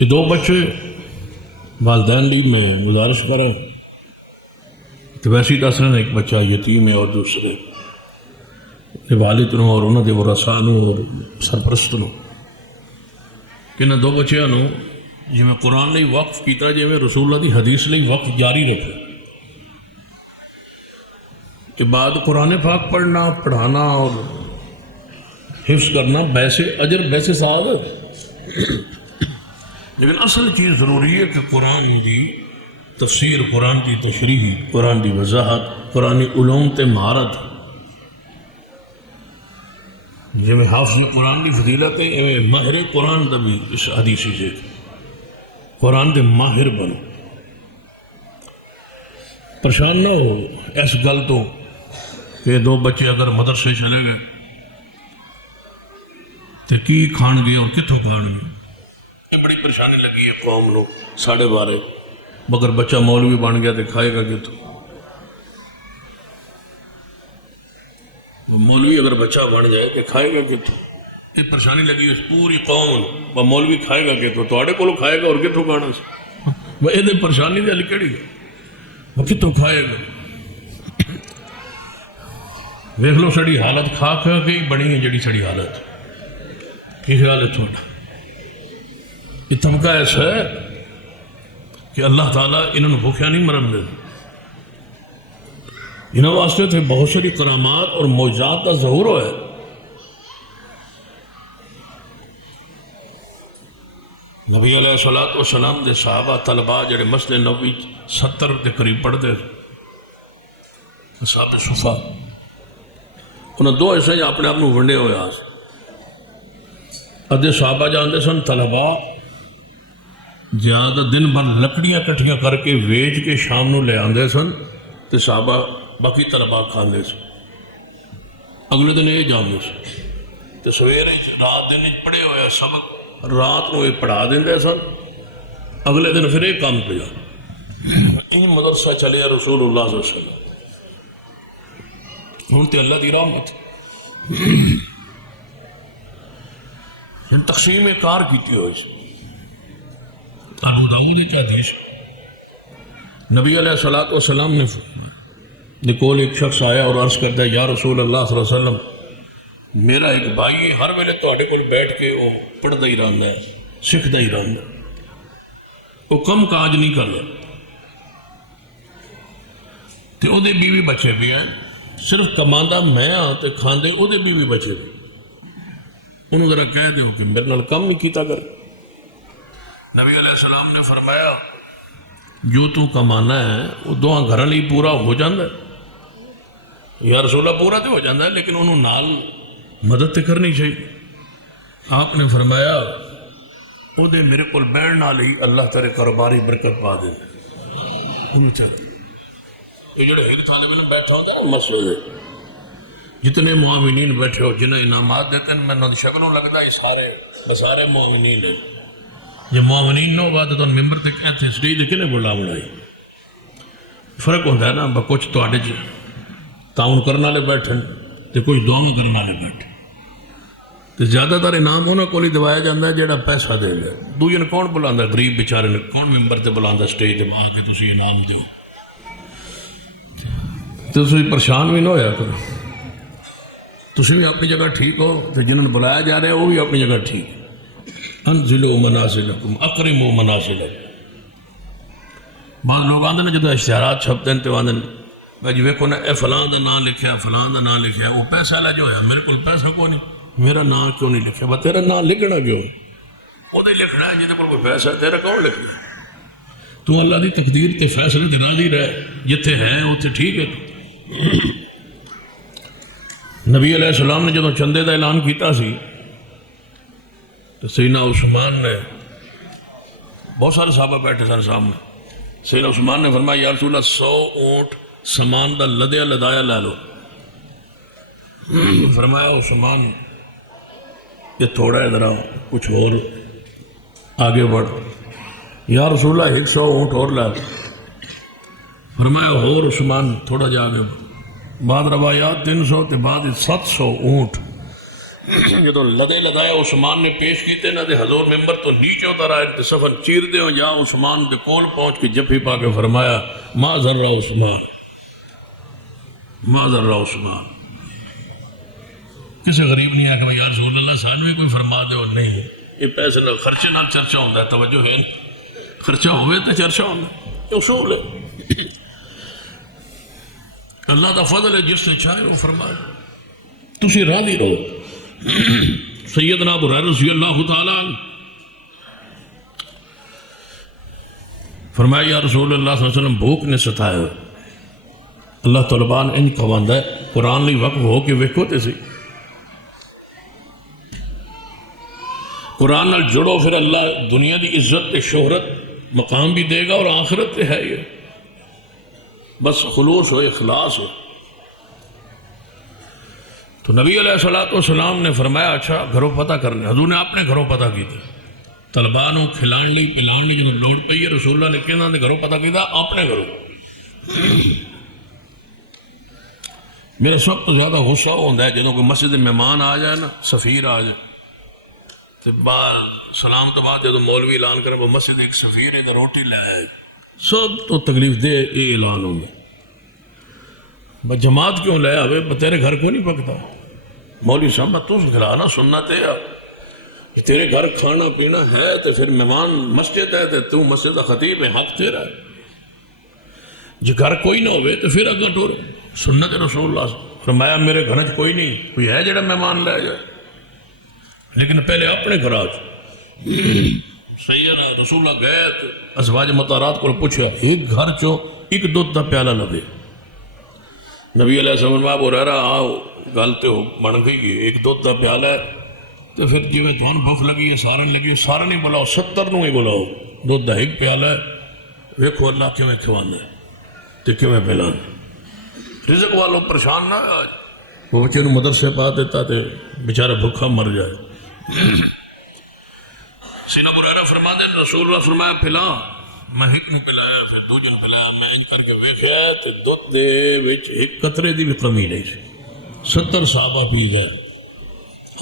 یہ دو بچے والدین لی میں گزارش کریں تو ویسے ہی دس رہے ایک بچہ یتیم ہے اور دوسرے والد نو اور انہوں کے ورثاء نو اور سرپرست نو کہ انہوں دو بچیاں نو جی میں قرآن لئی وقف کیتا جی میں رسول اللہ دی حدیث لئی وقف جاری رکھے کہ بعد قرآن پاک پڑھنا پڑھانا اور حفظ کرنا بیسے اجر بیسے ثواب ہے، لیکن اصل چیز ضروری ہے کہ قرآن دی تفسیر، قرآن دی تشریح، قرآن دی وضاحت، قرآنی علوم تے مہارت جی میں حافظ قرآن دی فضیلت ہے ماہر قرآن دا بھی اس حدیثی سے قرآن دے ماہر بنو، پریشان نہ ہو اس گل تو کہ دو بچے اگر مدرسے چلے گئے تو کی کھان گے اور کتوں کھان گے، یہ بڑی پریشانی لگی ہے قوم نو 12:30 مگر بچہ مولوی بن گیا تو کھائے گا کتوں؟ مولوی اگر بچہ بن جائے کہ کھائے گا کتوں؟ یہ پریشانی لگی ہے پوری قوم، مولوی کھائے گا کتوں؟ تواڈے کولوں کھائے گا اور کتوں کھانا سی؟ یہ پریشانی دی حل کیڑی ہے؟ وہ کتوں کھائے گا؟ دیکھ لو سڑی حالت کھا کھا کے ہی بنی ہے جڑی سڑی حالت، کی خیال ہے تھوڑا؟ یہ طبقہ ایسا ہے کہ اللہ تعالیٰ انہوں نے بھوکیا نہیں مرن دے، انہوں واسطے تھے بہت ساری کرامات اور معجزات کا ظہور ہوا ہے۔ نبی علیہ الصلوۃ والسلام دے صحابہ طلباء جڑے مسجد نبوی 70 کے قریب پڑھتے صحابہ صفا، انہوں دو ایسے ہی اپنے آپ کو ونڈے ہوئے آس، ادھے صحابہ جانتے سن طلباء زیادہ دن بھر لکڑیاں کٹھیاں کر کے ویچ کے شام نو لے آندے سن تو صحابہ باقی طلباء کھاندے سن، اگلے دن یہ جاندے سن تو سویرے رات دن پڑھے ہوئے سبق رات نو یہ پڑھا دیں سن، اگلے دن پھر یہ کام پیا، یہ مدرسہ چلے رسول اللہ صلی اللہ علیہ وسلم۔ ہوں تو اللہ دی رحمت تقسیم کار کیتی ہوئی سی۔ ابو داؤد کی حدیث نبی علیہ الصلوۃ والسلام نے کول ایک شخص آیا اور عرض کرتا ہے یا رسول اللہ صلی اللہ علیہ وسلم میرا ایک بھائی ہے ہر ویلے تواڈے کول بیٹھ کے وہ پڑھدا ہی رہندا ہے، سکھدا ہی رہندا ہے، وہ کم کاج نہیں کردا تے او دے بیوی بچے بھی ہیں، صرف کماندا میں ہاں تے کھاندے او دے بیوی بچے بھی، انہوں ذرا کہہ دیو کہ میرے نال کم نہیں کیتا کر۔ نبی علیہ السلام نے فرمایا جو تو کمانا ہے وہ دوہاں گھراں لئی پورا ہو جاندہ ہے، یا رسول اللہ پورا تو ہو جاندہ ہے لیکن انہوں نال مدد تے کرنی چاہیے۔ آپ نے فرمایا او دے میرے کول بہن نال ہی اللہ تیرے کاروباری برکت پا دے، انہوں چاہیے یہ جڑے ایک طالب علم بیٹھا ہوتا ہے مسئلہ ہے جتنے معاونین بیٹھے ہو جنہیں انعامات دیتے ہیں میں نہ شکلوں لگتا ہے یہ سارے معاونین ہیں، جب معاونین نہ ہوگا تو ممبر تے کہتے ہیں سٹیج کنے بولا بڑھائی، فرق ہوتا ہے نا کچھ تو آڈے تعاون کرنے والے بیٹھے تو کچھ دعاؤں کرنے والے بیٹھے، تو زیادہ تر انعام انہوں کو دوایا جاتا ہے جہاں پیسہ دے لے، دوجے نے کون بلا غریب بیچارے نے کون ممبر تے بلا سٹیج تے آ کے تسی انعام دیو، تو تسی پریشان بھی نہ ہویا کرو، تسی بھی اپنی جگہ ٹھیک ہو تو جنہوں نے بلایا جا رہا ہے وہ بھی اپنی جگہ ٹھیک ہے۔ انزلوا منازلکم اکرموا منازلکم، بعض لوگ آتے ہیں جب اشتہارات چھپتے ہیں تو آتے ہیں بھائی جی ویکھو نا اے فلاں دا نام لکھیا فلاں دا نام لکھیا، وہ پیسہ لے جو ہے میرے کو پیسہ کو نہیں، میرا نام کیوں نہیں لکھیا؟ بس تیرا نام لکھنا کیوں؟ وہ تو لکھنا ہے جہاں کوئی پیسہ تیرا کون لکھنا ہے؟ تو اللہ دی تقدیر تے فیصلے تے راضی رہے، جتھے ہیں اتنے ٹھیک ہے۔ نبی علیہ السلام نے جب چندے دا اعلان کیتا سی تو سیدنا عثمان نے بہت سارے صحابہ بیٹھے سارے سامنے، سیدنا عثمان نے فرمایا یا رسول اللہ 100 اونٹ سامان دا لدیا لدایا لے لو، فرمایا عثمان یہ تھوڑا ہے ذرا کچھ اور آگے بڑھ، یا رسول اللہ 100 اونٹ اور لے لو، فرمایا اور عثمان تھوڑا جا آگے بڑھ، بعد روایات 300 تے بعد 700 اونٹ جدو لدے لدائے عثمان نے پیش کیتے نہ دے حضور ممبر تو نیچے اتر آئے تے سفن چیر دے ہو جا عثمان دے کول پہنچ کے جفی پا کے فرمایا ما ذرہ عثمان، ما ذرہ عثمان. کسی غریب نہیں آیا کہ یا رسول اللہ سانو بھی کوئی فرما دے. نہیں، یہ پیسے نہ خرچے نہ چرچا ہوتا ہے، توجہ ہے خرچہ ہوئے تو چرچا ہوتا ہے، اصول ہے. اللہ کا فضل ہے، جس سے چاہے وہ فرمائے، تسی راضی رہو. سیدنا ابو ہریرہ رضی اللہ تعالیٰ عنہ فرمایا یا رسول اللہ صلی اللہ علیہ وسلم بھوک نے ستایا ہوئے. اللہ طلبان ان کواندہ ہے قرآن لی وقف ہو کے ویکھو تے سی قرآن نال جڑو، پھر اللہ دنیا دی عزت تے شہرت مقام بھی دے گا اور آخرت تے ہے. یہ بس خلوص ہو، اخلاص ہو. تو نبی علیہ السلام نے فرمایا اچھا گھروں پتہ کرنے. حضور نے اپنے گھروں پتہ کیتا، طلبانوں کھلان لی پلان لی جنہوں لوڑ پئی ہے. رسول اللہ نے کہنا نے گھروں پتہ کیتا اپنے گھروں. میرے سب تو زیادہ غصہ ہوتا ہے جدوں کوئی مسجد مہمان آ جائے نا، سفیر آ جائے تو بعد سلام تو بعد جدوں مولوی اعلان کرے وہ مسجد ایک سفیر ہے تو روٹی لے آئے، سب تو تکلیف دے یہ اعلان ہوں گے. بس جماعت کیوں لے آوے؟ تیرے گھر کو نہیں پکتا. مولوی صاحب تو گھرانا سننا تے تیرے گھر کھانا پینا ہے تو پھر مہمان مسجد ہے تو مسجد کا خطیب ہے، حق تیرا ہے. جی گھر کوئی نہ ہوئے تو پھر اگر ٹور سنت رسول اللہ فرمایا میرے گھر چ کوئی نہیں، کوئی ہے جڑا مہمان لے جائے، لیکن پہلے اپنے گھر آ. سیدنا رسول اللہ گئے تو ازواج مطہرات کو پوچھا ایک گھر چو ایک دودھ دا پیالہ لبے. نبی علیہ السلام ابو ہریرہ آؤ گل تو بن گئی، ایک دودھ دا پیالہ ہے تو پھر جی میں تھان بھوک لگی ہے سارن لگی ہے، سارا نہیں بلاؤ 70 نو ہی بلاؤ. دودھ دا ایک پیالہ ہے، ویکھو اللہ کیویں کھوانا ہے تو کیویں پلانا. رزق والوں پریشان نہ آج وہ بچے نو مدرسے پا دیتا تو بیچارہ بھوکا مر جائے. سیدنا ابو ہریرہ فرماتے ہیں رسول اللہ فرمایا پلا، میں ایک نے پلایا پھر دو جن پلایا، میں ان کر کے ویکھیا تے دودھ دے وچ ایک قطرے دی بھی کمی نہیں سی. 70 صحابہ پی گئے.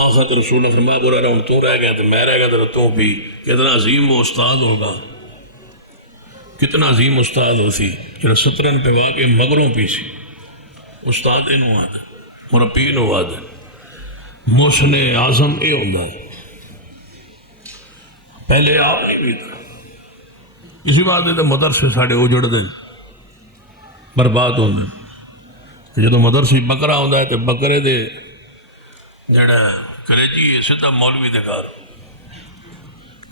آخر تے رسول اللہ فرمایا ابو ہریرہ ہن تو رہ گیا تے میں رہ گیا تے تو پی. کتنا عظیم وہ استاد ہوگا، کتنا عظیم استاد ہوسی جڑا 70 پوا کے مگروں پی سی. استاد انہوں آدھے مربی انہوں آدھے محسن اعظم اے ہوندا ہے، پہلے آپ نہیں پیتا. اسی بات ہے مدرسے ساڑے اجڑ دیں برباد ہوندے. جدو مدرسی بکرا ہوندا ہے تو بکرے دے جڑا کریجی ہے سیدھا مولوی دے گھر،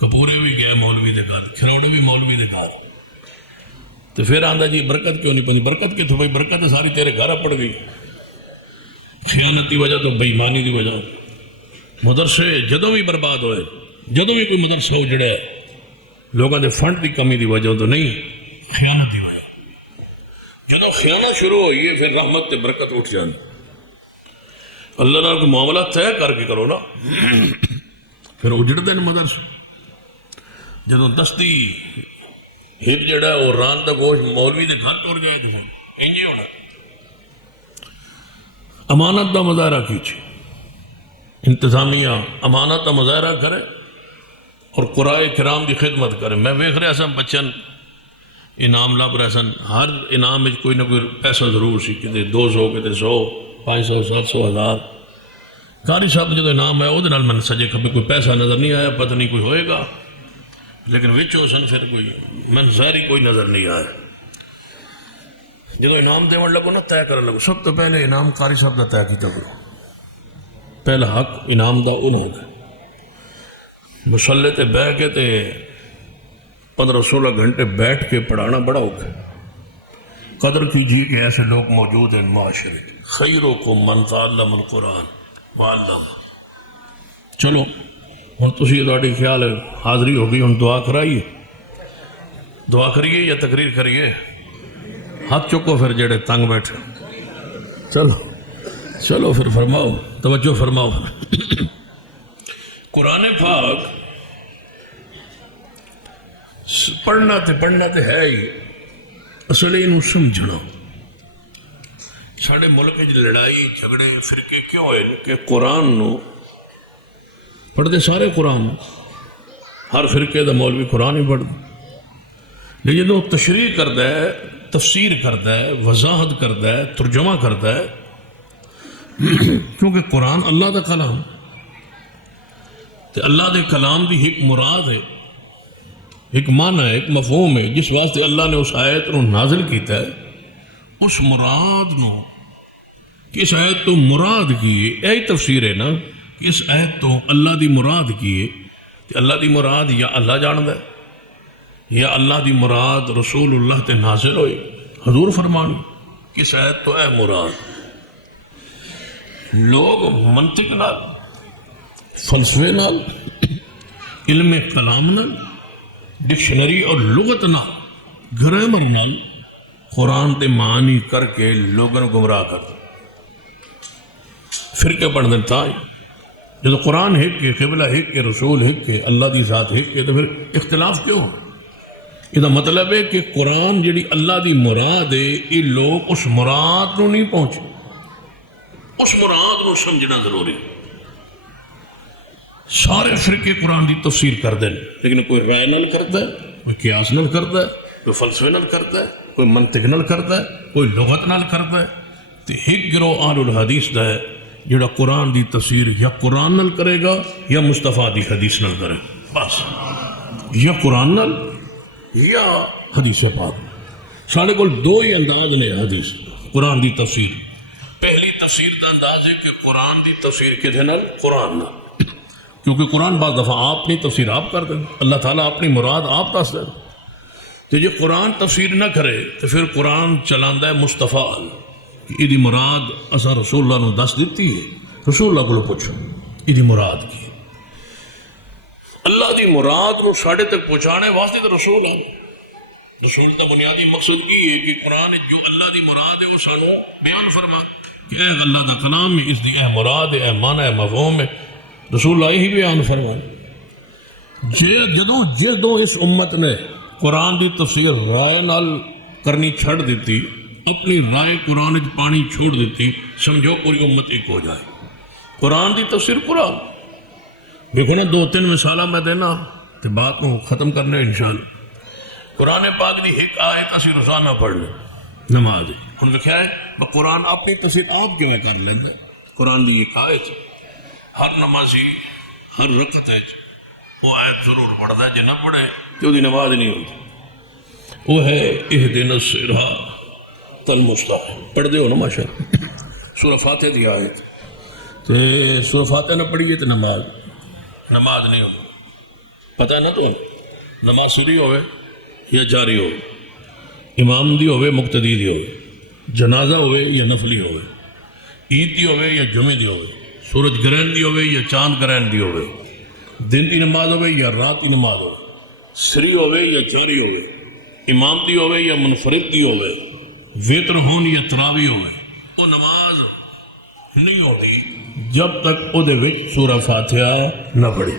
کپورے بھی گئے مولوی دے گھر، کھروڑے بھی مولوی دے گھر. تو پھر آندا جی برکت کیوں نہیں پڑی؟ برکت کتوں بھائی؟ برکت ساری تیرے گھر پڑ گئی. خیانت دی وجہ تو بےایمانی دی وجہ. مدرسے جدوں بھی برباد ہوئے، جدوں بھی کوئی مدرسہ اجڑا ہے لوگوں دے فنڈ دی کمی دی وجہ تو نہیں، خیانت دی وجہ. جدوں خیانت شروع ہوئی ہے پھر رحمت تے برکت اٹھ جاندی. اللہ نال کوئی معاملہ طے کر کے کرو نا، پھر اجڑ دے مدرسے. جدوں دستی ہر جڑا وہ ران دا گوشت مولوی دے گھر ٹر گئے تو انجی ہونا. امانت دا مظاہرہ کیجیے، انتظامیہ امانت دا مظاہرہ کرے اور قرآن کرام دی خدمت کرے. میں ویکھ رہا سا بچن انعام لب رہا سن، ہر انعام میں کوئی نہ کوئی پیسہ ضرور سی، کتے 200 کتے 100 500 700 1000. قاری صاحب جدو انعام ہے وہ میں سجے کبھی کوئی پیسہ نظر نہیں آیا، پتہ نہیں کوئی ہوئے گا، لیکن وچوں سن پھر کوئی منظری کوئی نظر نہیں آیا. جدو انعام دیون لگو نا طے کرن لگو، سب تو پہلے انعام قاری صاحب دا طے کیتا کرو. پہلا حق انعام دا انہوں نے مسلح تے بہ کے تے 15-16 گھنٹے بیٹھ کے پڑھانا بڑا ہوگا. قدر کیجیے کہ ایسے لوگ موجود ہیں معاشرے. خیرکم من تعلم القرآن وعلم. چلو ہوں تسی تہاڈی خیال ہے حاضری ہو گئی، ہوں دعا کرائیے، دعا کریے یا تقریر کریے؟ ہاتھ چکو پھر جڑے تنگ بیٹھے. چلو پھر فرماؤ، توجہ فرماؤ. قرآن پاک پڑھنا تے ہے ہی، اصل یہ سمجھنا. سارے ملک لڑائی جھگڑے فرقے کیوں ہوئے کہ قرآن نو پڑھتے سارے قرآن، ہر فرقے دا مولوی قرآن ہی پڑھتا، لیکن جدوں تشریح کرتا ہے، تفسیر کرتا ہے، وضاحت کرتا ہے، ترجمہ کرتا ہے، کیونکہ قرآن اللہ دا کلام، تو اللہ دے کلام دی ایک مراد ہے، ایک معنی ہے، ایک مفہوم ہے، جس واسطے اللہ نے اس آیت کو نازل کیتا ہے، اس مراد نو، کہ اس آیت تو مراد کی ہے، یہی تفسیر ہے نا کہ اس آیت تو اللہ دی مراد کی ہے، کہ اللہ دی مراد یا اللہ جاندا ہے یا اللہ دی مراد رسول اللہ تے نازل ہوئی، حضور فرمان کہ اس آیت تو اے مراد۔ لوگ منطق نال، فلسفے نال، علم کلام نال، ڈکشنری اور لغت نال، گرامر نال قرآن تے معنی کر کے لوگوں کو گمراہ کر فرقے پڑھ دیتا ہے۔ جب قرآن ہک کے، قبلہ ہک کے، رسول ہک کے، اللہ دی ذات ہک کے، تو پھر اختلاف کیوں؟ یہ مطلب ہے کہ قرآن جڑی اللہ دی مراد ہے، یہ لوگ اس مراد نو نہیں پہنچے، اس مراد نو سمجھنا ضروری۔ سارے فرقے قرآن دی تفسیر کر دیں، لیکن کوئی رائے نال کرتا ہے، کوئی قیاس نال کرتا ہے، کوئی فلسفے نال کرتا ہے، کوئی منطق نال کرتا ہے، کوئی لغت نال کرتا ہے۔ تو ایک گروہ اہل الحدیث دا ہے جڑا قرآن دی تفسیر یا قرآن نال کرے گا یا مصطفیٰ دی حدیث نال کرے گا، بس یا قرآن نال یا حدیث پاک۔ سارے کول دو ہی انداز نے حدیث قرآن دی تفسیر۔ پہلی تفسیر دا انداز ہے کہ قرآن دی تفسیر کدھے نال؟ قرآن نال، کیونکہ قرآن بعض دفعہ آپ اپنی تفسیر آپ کر دیں، اللہ تعالیٰ اپنی مراد آپ دس دیں۔ تو جب قرآن تفسیر نہ کرے تو پھر قرآن چلاندہ ہے مصطفیٰ، یہ مراد اسا رسول اللہ نے دس دیتی ہے، رسول اللہ کو پوچھو یہ مراد کی، اللہ دی مراد نو ساڑھے تک پہنچانے واسطے تو رسول ہے۔ رسول کا بنیادی مقصد کی ہے کہ قرآن جو اللہ دی مراد ہے وہ سانو بیان فرما کہ اے اللہ دا کلام ہے، اس دی اے مراد ہے، اے معنی ہے، مفہوم ہے، رسول اللہ ہی بیان فرمائے۔ جدوں اس امت نے قرآن دی تفسیر رائے نال کرنی چھڑ دیتی، اپنی رائے قرآن پانی چھوڑ دیتی، سمجھو پوری امت ایک ہو جائے۔ قرآن دی تفسیر قرآن دیکھو نا، 2-3 مثالہ میں دینا تو بات کو ختم کرنے انشاءاللہ۔ قرآن پاک دی ایک آیت اسی روزانہ پڑھ لیں، نماز ان کو کیا ہے قرآن اپنی تفسیر آپ کیوں کر لیندے؟ قرآن دی ایک آیت ہر نمازی ہر رکعت ہے وہ آیت ضرور پڑھتا ہے، جے نہ پڑھے تو دی نماز نہیں ہوتی۔ وہ ہے اہدنا الصراط المستقیم، پڑھ دے ہو نا ماشاءاللہ، سورہ فاتحہ دی آیت، تو سورہ فاتحہ نہ پڑھیے تو نماز نہیں ہوتی۔ پتہ ہے نا تو نماز سری ہوئے یا جاری ہوئے، امام دی ہوئے مقتدی دی ہوئے، جنازہ ہوئے یا نفلی ہوئے، عید دی ہوئے یا جمعے دی ہوئے، سورج گرہن دی ہوئے یا چاند گرہن دی ہوئے، دن کی نماز ہوئے یا رات کی نماز ہوئے، سری ہوئے یا جاری ہوئے، امام دی ہوئے یا منفرد دی ہوئے، ویتر ہون یا تراوی ہوئے، وہ نماز نہیں ہوتی جب تک او دے وچ سورہ فاتحہ نہ پڑھے۔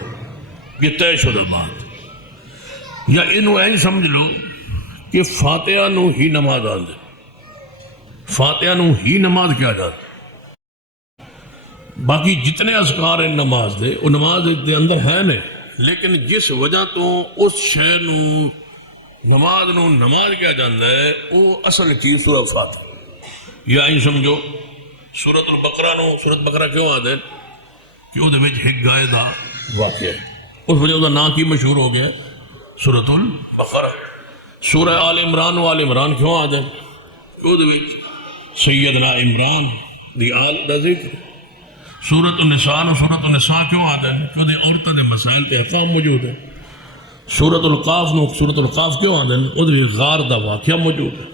یہ طے شدہ بات، یا انہوں این سمجھ لو کہ فاتحہ نو ہی نماز آندے، فاتحہ نو ہی نماز کیا جاتا، باقی جتنے اذکار ہیں نماز دے وہ نماز دے اندر ہے نہیں، لیکن جس وجہ تو اس شے نو نماز نو نماز کیا جاتا ہے وہ اصل چیز سورہ فاتحہ۔ یا این سمجھو سورۃ البقرہ نو سورۃ بقرہ کیوں آدھے کہ وہ دے وچ ایک گائے دا واقعہ ہے، اس وجہ دا نام کی مشہور ہو گیا سورۃ البقرہ۔ سورہ آل عمران و آل عمران کیوں آدھے کہ وہ دے وچ سیدنا عمران دی آل دا ذکر۔ سورۃ النساء و سورۃ النساء کیوں آدھے کہ وہ دے عورتوں دے مسائل تے احکام موجود ہے۔ سورۃ القاف نو سورۃ القاف کیوں آدھے وہ دے غار دا واقعہ موجود ہے۔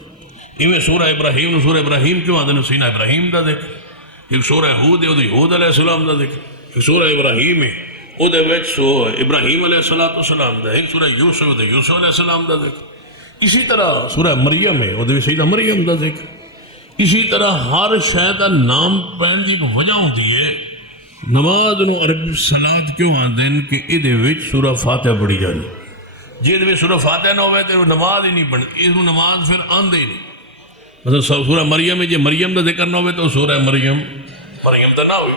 ایویں سورہ ابراہیم نو سورہ ابراہیم کیوں آدھے سینہ ابراہیم دا ذکر۔ ایک سورہ ہود ہے وہ دے ہود علیہ السلام دا ذکر۔ ایک سورہ ابراہیم ہے وہ دے وچ ابراہیم علیہ السلام دا، ایک سورہ یوسف ہے یوسف علیہ السلام دا ذکر۔ اسی طرح سورہ مریم ہے وہ دے سیدہ مریم دا ذکر۔ اسی طرح ہر شے دا نام پین دی ایک وجہ ہوتی ہے۔ نماز نو عربی صلاۃ کیوں آندے کہ ادھے وچ سورہ فاتحہ پڑھی جانی، جے دے وچ سورہ فاتحہ نہ ہوئے تو نماز ہی نہیں پڑھتی، اس نماز پھر آندے ہی نہیں۔ مثلا سورہ مریم ہے، جے مریم دا ذکر نہ ہوئے تو سورہ مریم تو نہ ہوئی۔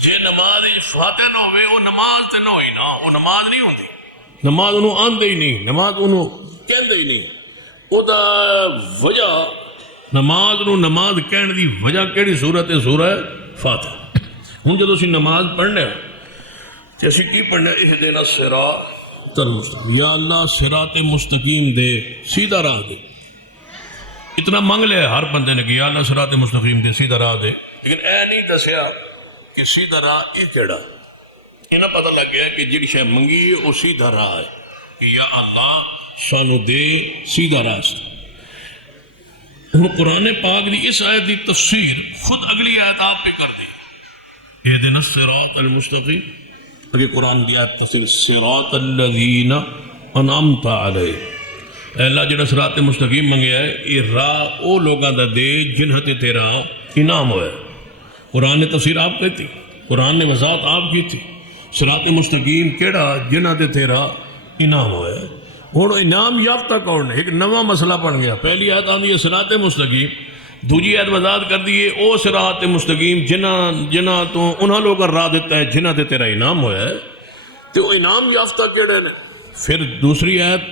جے نماز فاتح نہ ہوئے وہ نماز تے نہ ہوئی نا، وہ نماز نہیں ہوتی، نماز انہوں آندے ہی نہیں، نماز انہوں کہندے ہی نہیں. وہ دا وجہ نماز نو نماز کہنے دی وجہ کیڑی صورت ہے؟ سورہ فاتح. ہوں جدو اسی نماز پڑھنے کہ اسی کی پڑھنے اہدنا الصراط المستقیم، یا اللہ صراط مستقیم دے، سیدھا راہ دے. اتنا منگ لے ہر بندے نے کہ یا اللہ صراط مستقیم دے، سیدھا راہ دے، لیکن اے نہیں دسیا کہ سیدھا راہ یہ کیڑا. انہیں پتہ لگ گیا کہ جڑی شے منگی وہ سیدھا راہ ہے کہ یا اللہ سانو دے سیدھا راستہ. ہوں قرآن پاک دی اس آیت دی تفسیر خود اگلی آیت آپ پہ کر دی، اہدنا الصراط المستقیم. اگے قرآن دی آیت تفسیر صراط الذین انعمت علیہم، اے اللہ جڑا صراط مستقیم منگیا ہے یہ راہ او لوگاں دا دے جنہاں تے تیرا انعام ہوئے. قرآن نے تفسیر آپ کہتی، قرآن نے وضاحت آپ کی تھی. صراط مستقیم کیڑا؟ جنہاں تے تیرا انعام ہوئے. ہوں انعام یافتہ کون ہے؟ ایک نواں مسئلہ بن گیا. پہلی آیت آندی ہے صراط مستقیم، دوجی آیت وضاحت کر دیئے او صراط مستقیم جنہاں تو انہاں لوگاں راہ دیتا ہے جنہاں تے تیرا انعام ہویا ہے. تو انعام یافتہ کیڑے نے؟ پھر دوسری آیت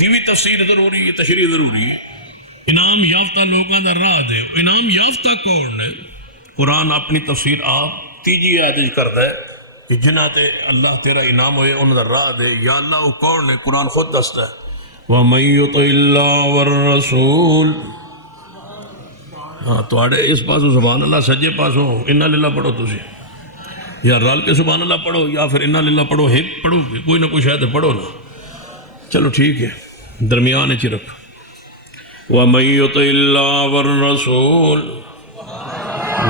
دیوی تفسیر ضروری ہے، تشریح ضروری ہے. انعام یافتہ لوگاں دا راہ دے، انعام یافتہ کون ہے؟ قرآن اپنی تفسیر آپ تیجی آیت کرتا ہے کہ جنہاں تے اللہ تیرا انعام ہوئے انہاں دا راہ دے. یا اللہ وہ کون ہے؟ قرآن خود دستا ہے وَمَن يُطِعِ اللَّهَ وَالرَّسُولَ. ہاں تو آڑے اس پاسوں سبحان اللہ، سجے پاسوں اِنَّا لِلَّهِ پڑھو تسی، یا رال کے سبحان اللہ پڑھو یا پھر اِنَّا لِلَّهِ پڑھو، ایک پڑھو کوئی نہ کوئی شاید پڑھو نا. چلو ٹھیک ہے، درمیان چ رکھ. وَمَن يُطِعِ اللَّهَ وَالرَّسُولَ،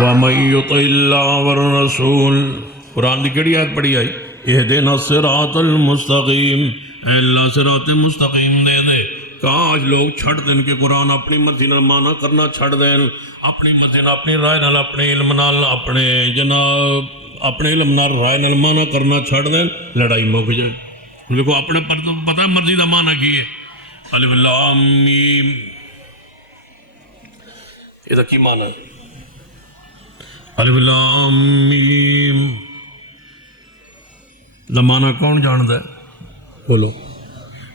وَمَن يُطِعِ اللَّهَ وَالرَّسُولَ. قرآن دی کڑی آیت پڑھی آئی اہدنا الصراط المستقیم، اے اللہ صراط مستقیم دے دے. کاش لوگ چھڑ دیں کہ قرآن اپنی مرضی نال مانا کرنا چھڑ دیں، اپنی مرضی نال، اپنی رائے نال، اپنے علم نال، اپنے جناب اپنے علم نال رائے نال مانا کرنا چھڑ دیں، لڑائی مک جائے. دیکھو اپنے پر تو پتہ مرضی دا مانا کی ہے. الف لام میم، یہ دا کی مانا ہے؟ الف لام میم دا مانا کون جاندا ہے؟ بولو.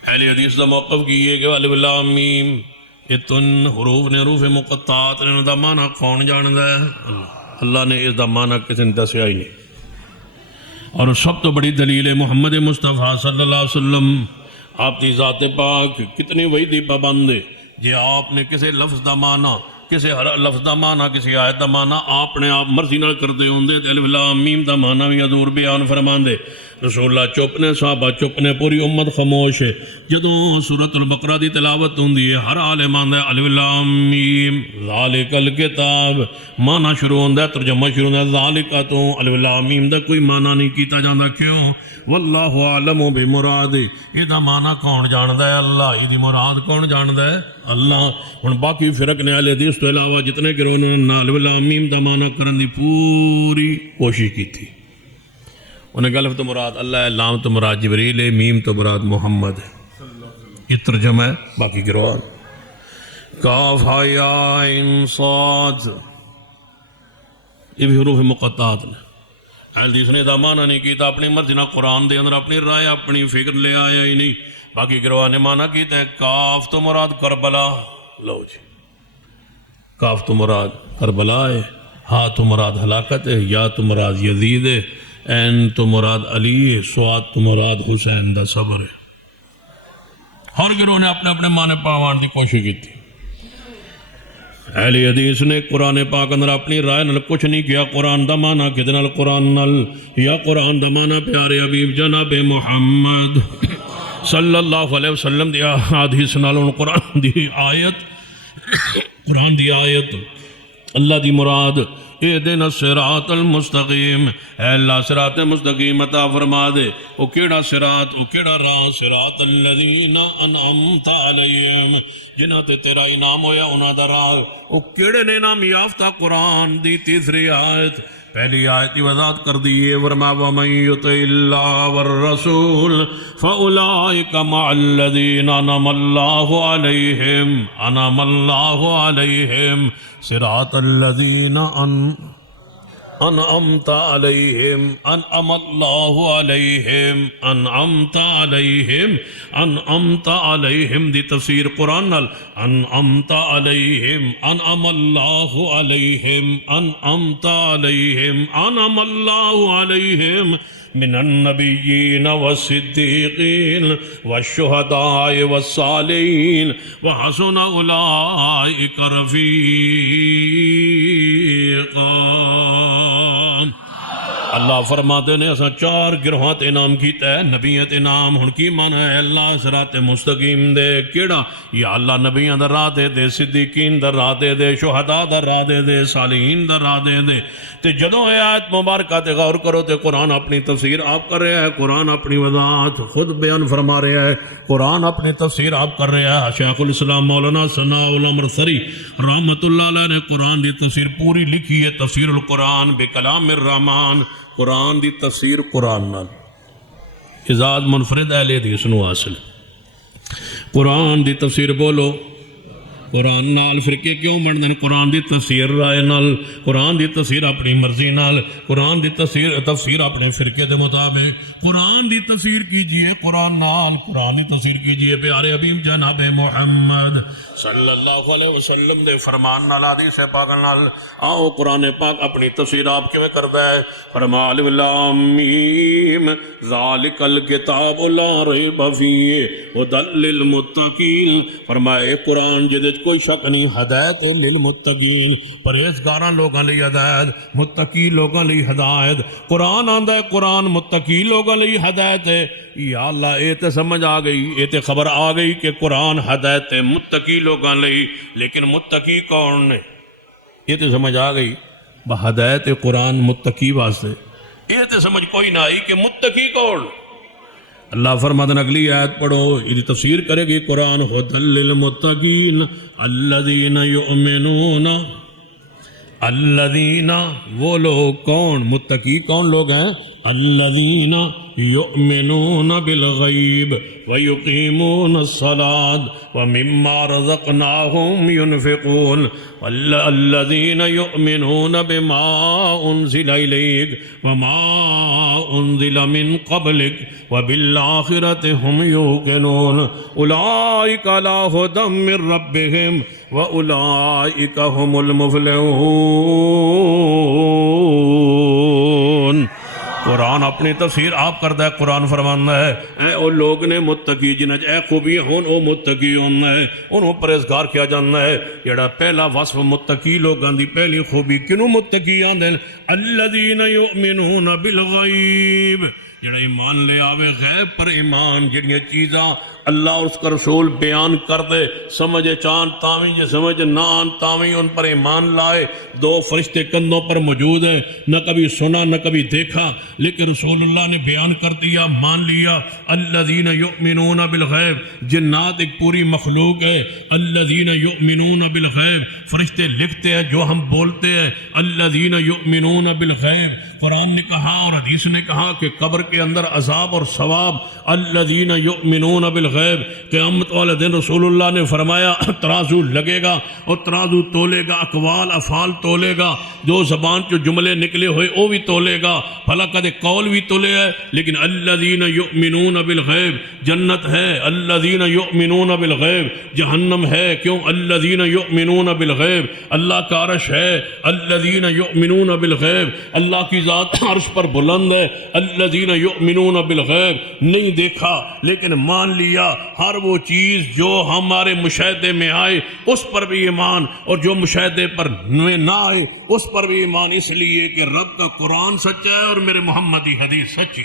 اہل حدیث دا موقف کی ہے کہ الف لام میم یہ تن حروف نے، حروف مقطعات نے، دا مانا کون جاندا ہے؟ اللہ نے اس دا مانا کسی نے دسیا ہی نہیں. اور سب تو بڑی دلیل ہے محمد مصطفیٰ صلی اللہ علیہ وسلم، آپ کی ذات پاک کتنی وحیدی پابند ہے. جی آپ نے کسی لفظ دا مانا، کسی لفظ دا مانا، کسی آیت دا مانا آپ نے آپ مرضی نال کر دے ہوندے تے الف لام میم دا مانا بھی حضور بیان فرماندے. رسول اللہ چپ نے، صحابہ چپ نے، پوری امت خاموش ہے. جدوں سورۃ البقرہ دی تلاوت ہوندی ہے ہر عالم آندا ہے الف لام میم ذالک الکتاب، مانا شروع ہوندا ہے، ترجمہ شروع ہوندا ہے ذالک تو الف لام میم دا کوئی مانا نہیں کیتا جاندا. کیوں؟ واللہ اعلم بمراد، یہ دا مانا کون جاندا ہے؟ اللہ. یہ دی مراد کون جاندا ہے؟ اللہ. ہن باقی فرق نے اہل حدیث تو علاوہ جتنے گروہ انہوں نے الف لام میم دا مانا کرن دی پوری کوشش کی تھی. انہیں کہ الف تو مراد اللہ ہے، لام تو مراد جبریل ہے، میم تو مراد محمد ہے. یہ ترجمہ ہے. باقی گروہ کاف ہا یا عین صاد، یہ بھی حروف مقطعات نے. اہل حدیث نے دا مانا نہیں کیتا، اپنی مرضی نہ قرآن دے اندر اپنی رائے اپنی فکر لے آیا ہی نہیں. باقی گروہ نے مانا کیتا ہے کاف تو مراد کربلا. لو جی، کاف تو مراد کربلا ہے، ہا تو مراد ہلاکت ہے، یا تو مراد یزید ہے، این تو مراد علی ہے، سواد تو مراد حسین دا صبر ہے. ہر گروہ نے اپنے اپنے معنی پاوان دی کوشش کی تھی. اہل حدیث نے قرآن پاک اندر اپنی رائے نال کچھ نہیں کیا. قرآن دا معنی کدے نال؟ قرآن نال. یا قرآن دا معنی پیارے حبیب جناب محمد صلی اللہ علیہ وسلم دی حدیث نال. قرآن دی آیت، قرآن دی آیت اللہ دی مراد اہدنا الصراط المستقیم، اے اللہ صراط مستقیم عطا فرما دے. او کیڑا صراط، او کیڑا راہ؟ صراط الذین انعمت علیہم، جنہاں تے تیرا انعام ہویا انہاں دا راہ. او کیڑے نے انعام یافتہ؟ قرآن دی تیسری آیت، پہلی آیت کی وضاحت کر دیئے. ورما وَمَن يُطِعِ اللَّهَ وَالرَّسُولَ فَأُولَٰئِكَ مَعَ الَّذِينَ أَنْعَمَ اللَّهُ عَلَيْهِمْ، أَنْعَمَ اللَّهُ عَلَيْهِمْ صراط الذين انعمت علیہم انعم اللہ علیہم انعمت علیہم انعمت علیہم دی تفسیر قرآن نال انعمت علیہم انعم اللہ علیہم انعمت علیہم انعم اللہ علیہم من النبیین والصدیقین والشہداء والصالحین وحسن اولئک رفیقا۔ اللہ فرماتے نے اساں 4 گروہات انعام کیتا ہے، نبیت انعام ہن کی معنی ہے؟ اللہ صراط مستقیم دے کیڑا؟ یا اللہ نبیاں دا راہ دے صدیقین دا راہ دے شہداء دا راہ دے صالحین دا راہ دے۔ تے جدوں اے آیت مبارکہ تے غور کرو تے قرآن اپنی تفسیر آپ کر رہا ہے، قرآن اپنی وضاحت خود بیان فرما رہا ہے، قرآن اپنی تفسیر آپ کر رہا ہے۔ شیخ الاسلام مولانا ثناء العمر سری رحمت اللہ علیہ نے قرآن دی تفسیر پوری لکھی ہے، تفسیر القرآن بکلام الرحمن، قرآن دی تفسیر قرآن نال اعزاز منفرد اہل حدیث نو حاصل۔ قرآن دی تفسیر بولو، قرآن نال فرقے کیوں بن دین؟ قرآن دی تفسیر رائے نال، قرآن دی تفسیر اپنی مرضی نال، قرآن دی تفسیر اپنے فرقے دے مطابق۔ قرآن دی تفسیر کیجئے قرآن نال، قرآن دی تفسیر کیجئے پیارے حبیب جناب محمد صلی اللہ علیہ وسلم دے فرمان نال، حدیث پاک نال۔ آؤ قرآن پاک اپنی تفسیر آپ کیوں کردا ہے؟ فرما الف لام میم ذالک الکتاب لا ریب فیہ ھدی للمتقین۔ فرمائے قرآن جدے کوئی شک نہیں، ہدایت للمتقین، پرہیزگاراں لوگاں لئی ہدایت، متقی لوگاں لئی ہدایت۔ قرآن آندا ہے قرآن متقی لوگاں لئی ہدایت ہے۔ یا اللہ اے تے سمجھ آ گئی، اے تے خبر آ گئی کہ قرآن ہدایت ہے متقی لوگاں لئی، لیکن متقی کون نے؟ یہ تے سمجھ آ گئی ہدایت قرآن متقی واسطے، یہ تے سمجھ کوئی نہ آئی کہ متقی کون؟ اللہ فرماتے اگلی آیت پڑھو، یہ تفسیر کرے گی قرآن ھدی للمتقین الذین یؤمنون، الذین وہ لوگ کون؟ متقی کون لوگ ہیں؟ الذین یؤمنون بالغیب ویقیمون الصلاة ومما رزقناہم ینفقون الذین یؤمنون بما انزل الیک وما انزل من قبلک وبالآخرۃ ہم یوقنون اولئک علی ھدی من ربہم واولئک هم المفلحون۔ قرآن اپنی تفسیر آپ کردہ ہے، قرآن فرمانا ہے اے او لوگ نے متقی جنہیں اے خوبی ہون او متقی ہونا ہے، انہوں پرہیزگار کیا جانا ہے۔ جڑا پہلا وصف متقی لوگاں دی پہلی خوبی کنوں متقی آندے الذین یؤمنون بالغیب، جڑا ایمان لے آوے غیب پر ایمان، جڑیاں چیزاں اللہ اور اس کا رسول بیان کر دے، سمجھے چاند تاویں یہ سمجھ نان تاویں ان پر ایمان لائے۔ 2 فرشتے کندھوں پر موجود ہیں، نہ کبھی سنا نہ کبھی دیکھا، لیکن رسول اللہ نے بیان کر دیا، مان لیا۔ الذین یؤمنون بالغیب، جنات ایک پوری مخلوق ہے۔ الذین یؤمنون بالغیب، فرشتے لکھتے ہیں جو ہم بولتے ہیں۔ الذین یؤمنون بالغیب، قرآن نے کہا اور حدیث نے کہا کہ قبر کے اندر عذاب اور ثواب۔ الذین یؤمنون بالغیب، قیامت والے دن رسول اللہ نے فرمایا ترازو لگے گا اور ترازو تولے گا، اقوال افعال تولے گا، جو زبان جو جملے نکلے ہوئے وہ بھی تولے گا، بھلا کدے قول بھی تولے ہے۔ لیکن الذین یؤمنون بالغیب، جنت ہے، الذین یؤمنون بالغیب، جہنم ہے، کیوں؟ الذین یؤمنون بالغیب، اللہ کا عرش ہے، الذین یؤمنون بالغیب، اللہ کی ذات عرش پر بلند ہے۔ الذین یؤمنون بالغیب، نہیں دیکھا لیکن مان لیا، ہر وہ چیز جو ہمارے مشاہدے میں آئے اس پر بھی ایمان، اور جو مشاہدے پر نہ آئے اس پر بھی ایمان، اس لیے کہ رب کا قرآن سچا ہے اور میرے محمدی حدیث سچی۔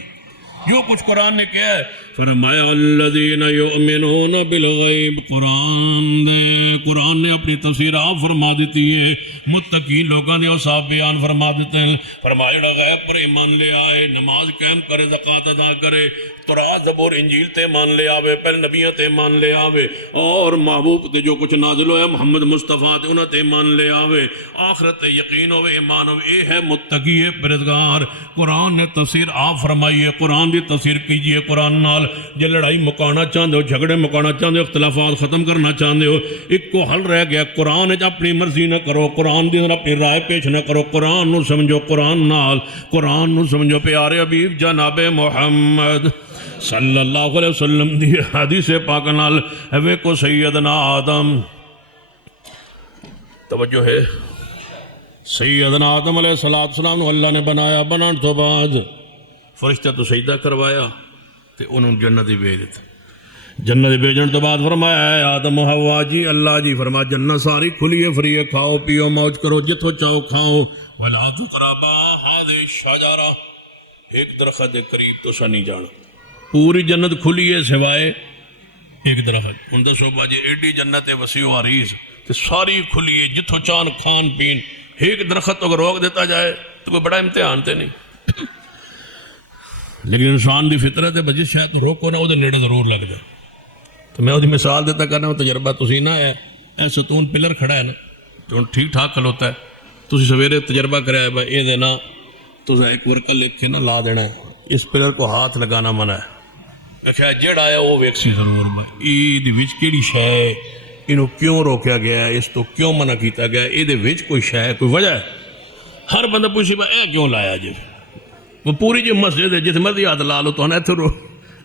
جو کچھ قرآن نے کیا ہے، فرمایا الذین یؤمنون بالغیب، قرآن نے اپنی تفسیر آپ فرما دیتی ہے، متقی لوگاں نے اوصاف بیان فرما دیتے ہیں۔ فرمایا غیب پر ایمان لے آئے، نماز قائم کرے، زکوٰۃ ادا کرے، تورات زبور انجیل تے مان لے آوے، پہلے نبیاں تے مان لے آوے، اور محبوب تے جو کچھ نازل ہویا محمد مصطفیٰ تے انہاں تے مان لے آوے، آخرت تے یقین ہوئے ایمان ہوئے، اے ہے متقی پرہیزگار۔ قرآن نے تفسیر آپ فرمائی ہے، قرآن دی تفسیر کیجئے قرآن نال۔ جے لڑائی مکانا چاہندے ہو، جھگڑے مکانا چاہندے ہو، اختلافات ختم کرنا چاہندے ہو، ایک کو حل رہ گیا، قرآن وچ اپنی مرضی نہ کرو، قرآن دی اندر اپنی رائے پیش نہ کرو، قرآن نو سمجھو، قرآن نال قرآن نو سمجھو۔ پیارے حبیب جناب محمد صلی اللہ علیہ وسلم دی حدیث پاک نال ویکھو سیدنا آدم، توجہ ہے، سیدنا آدم علیہ السلام نو اللہ نے بنایا، بنان تو بعد فرشتہ تو سجدہ کروایا تے انہوں جنت بھیج دیتا۔ جنت بھیجن تو بعد فرمایا ہے آدم و حوا جی، اللہ جی فرمایا جنت ساری کھلی ہے، فری ہے، کھاؤ پیو موج کرو، جتھو چاہو کھاؤ، وَلَا تَقْرَبَا هَٰذِهِ الشَّجَرَةَ، ایک درخت کے قریب تو سا نہیں جانا۔ پوری جنت کھلی ہے سوائے ایک درخت۔ ان دسو باجی ایڈی جنت ہے وسیع و عریض تے ساری کھلی ہے، جتھو چان کھان پین، ایک درخت اگر روک دیتا جائے تو کوئی بڑا امتحان تے نہیں۔ لیکن انسان دی فطرت ہے بجی شاید روکو نہ وہ نیڑے ضرور لگ جائے۔ تو میں وہ مثال دیتا کرنا ہوں، تجربہ تسی نہ ہے، اے ستون پلر کھڑا ہے نا تو ٹھیک ٹھاک کھلوتا ہے، تسی سویرے تجربہ کرے بھائی اے دینا تو ایک ورقہ لکھ کے نہ لا دینا ہے، اس پلر کو ہاتھ لگانا منع ہے۔ اچھا جڑا آیا وہ ویکسی ضرور بھائی ایدی وچ کیڑی شے ہے، انہوں کیوں روکیا گیا ہے، اس تو کیوں منع کیتا گیا ہے، ایدے وچ کوئی شے ہے، کوئی وجہ ہے۔ ہر بندہ پوچھے بھائی اے کیوں لایا جی، وہ پوری جو مسجد ہے جس مرضی ہاتھ لا لو تو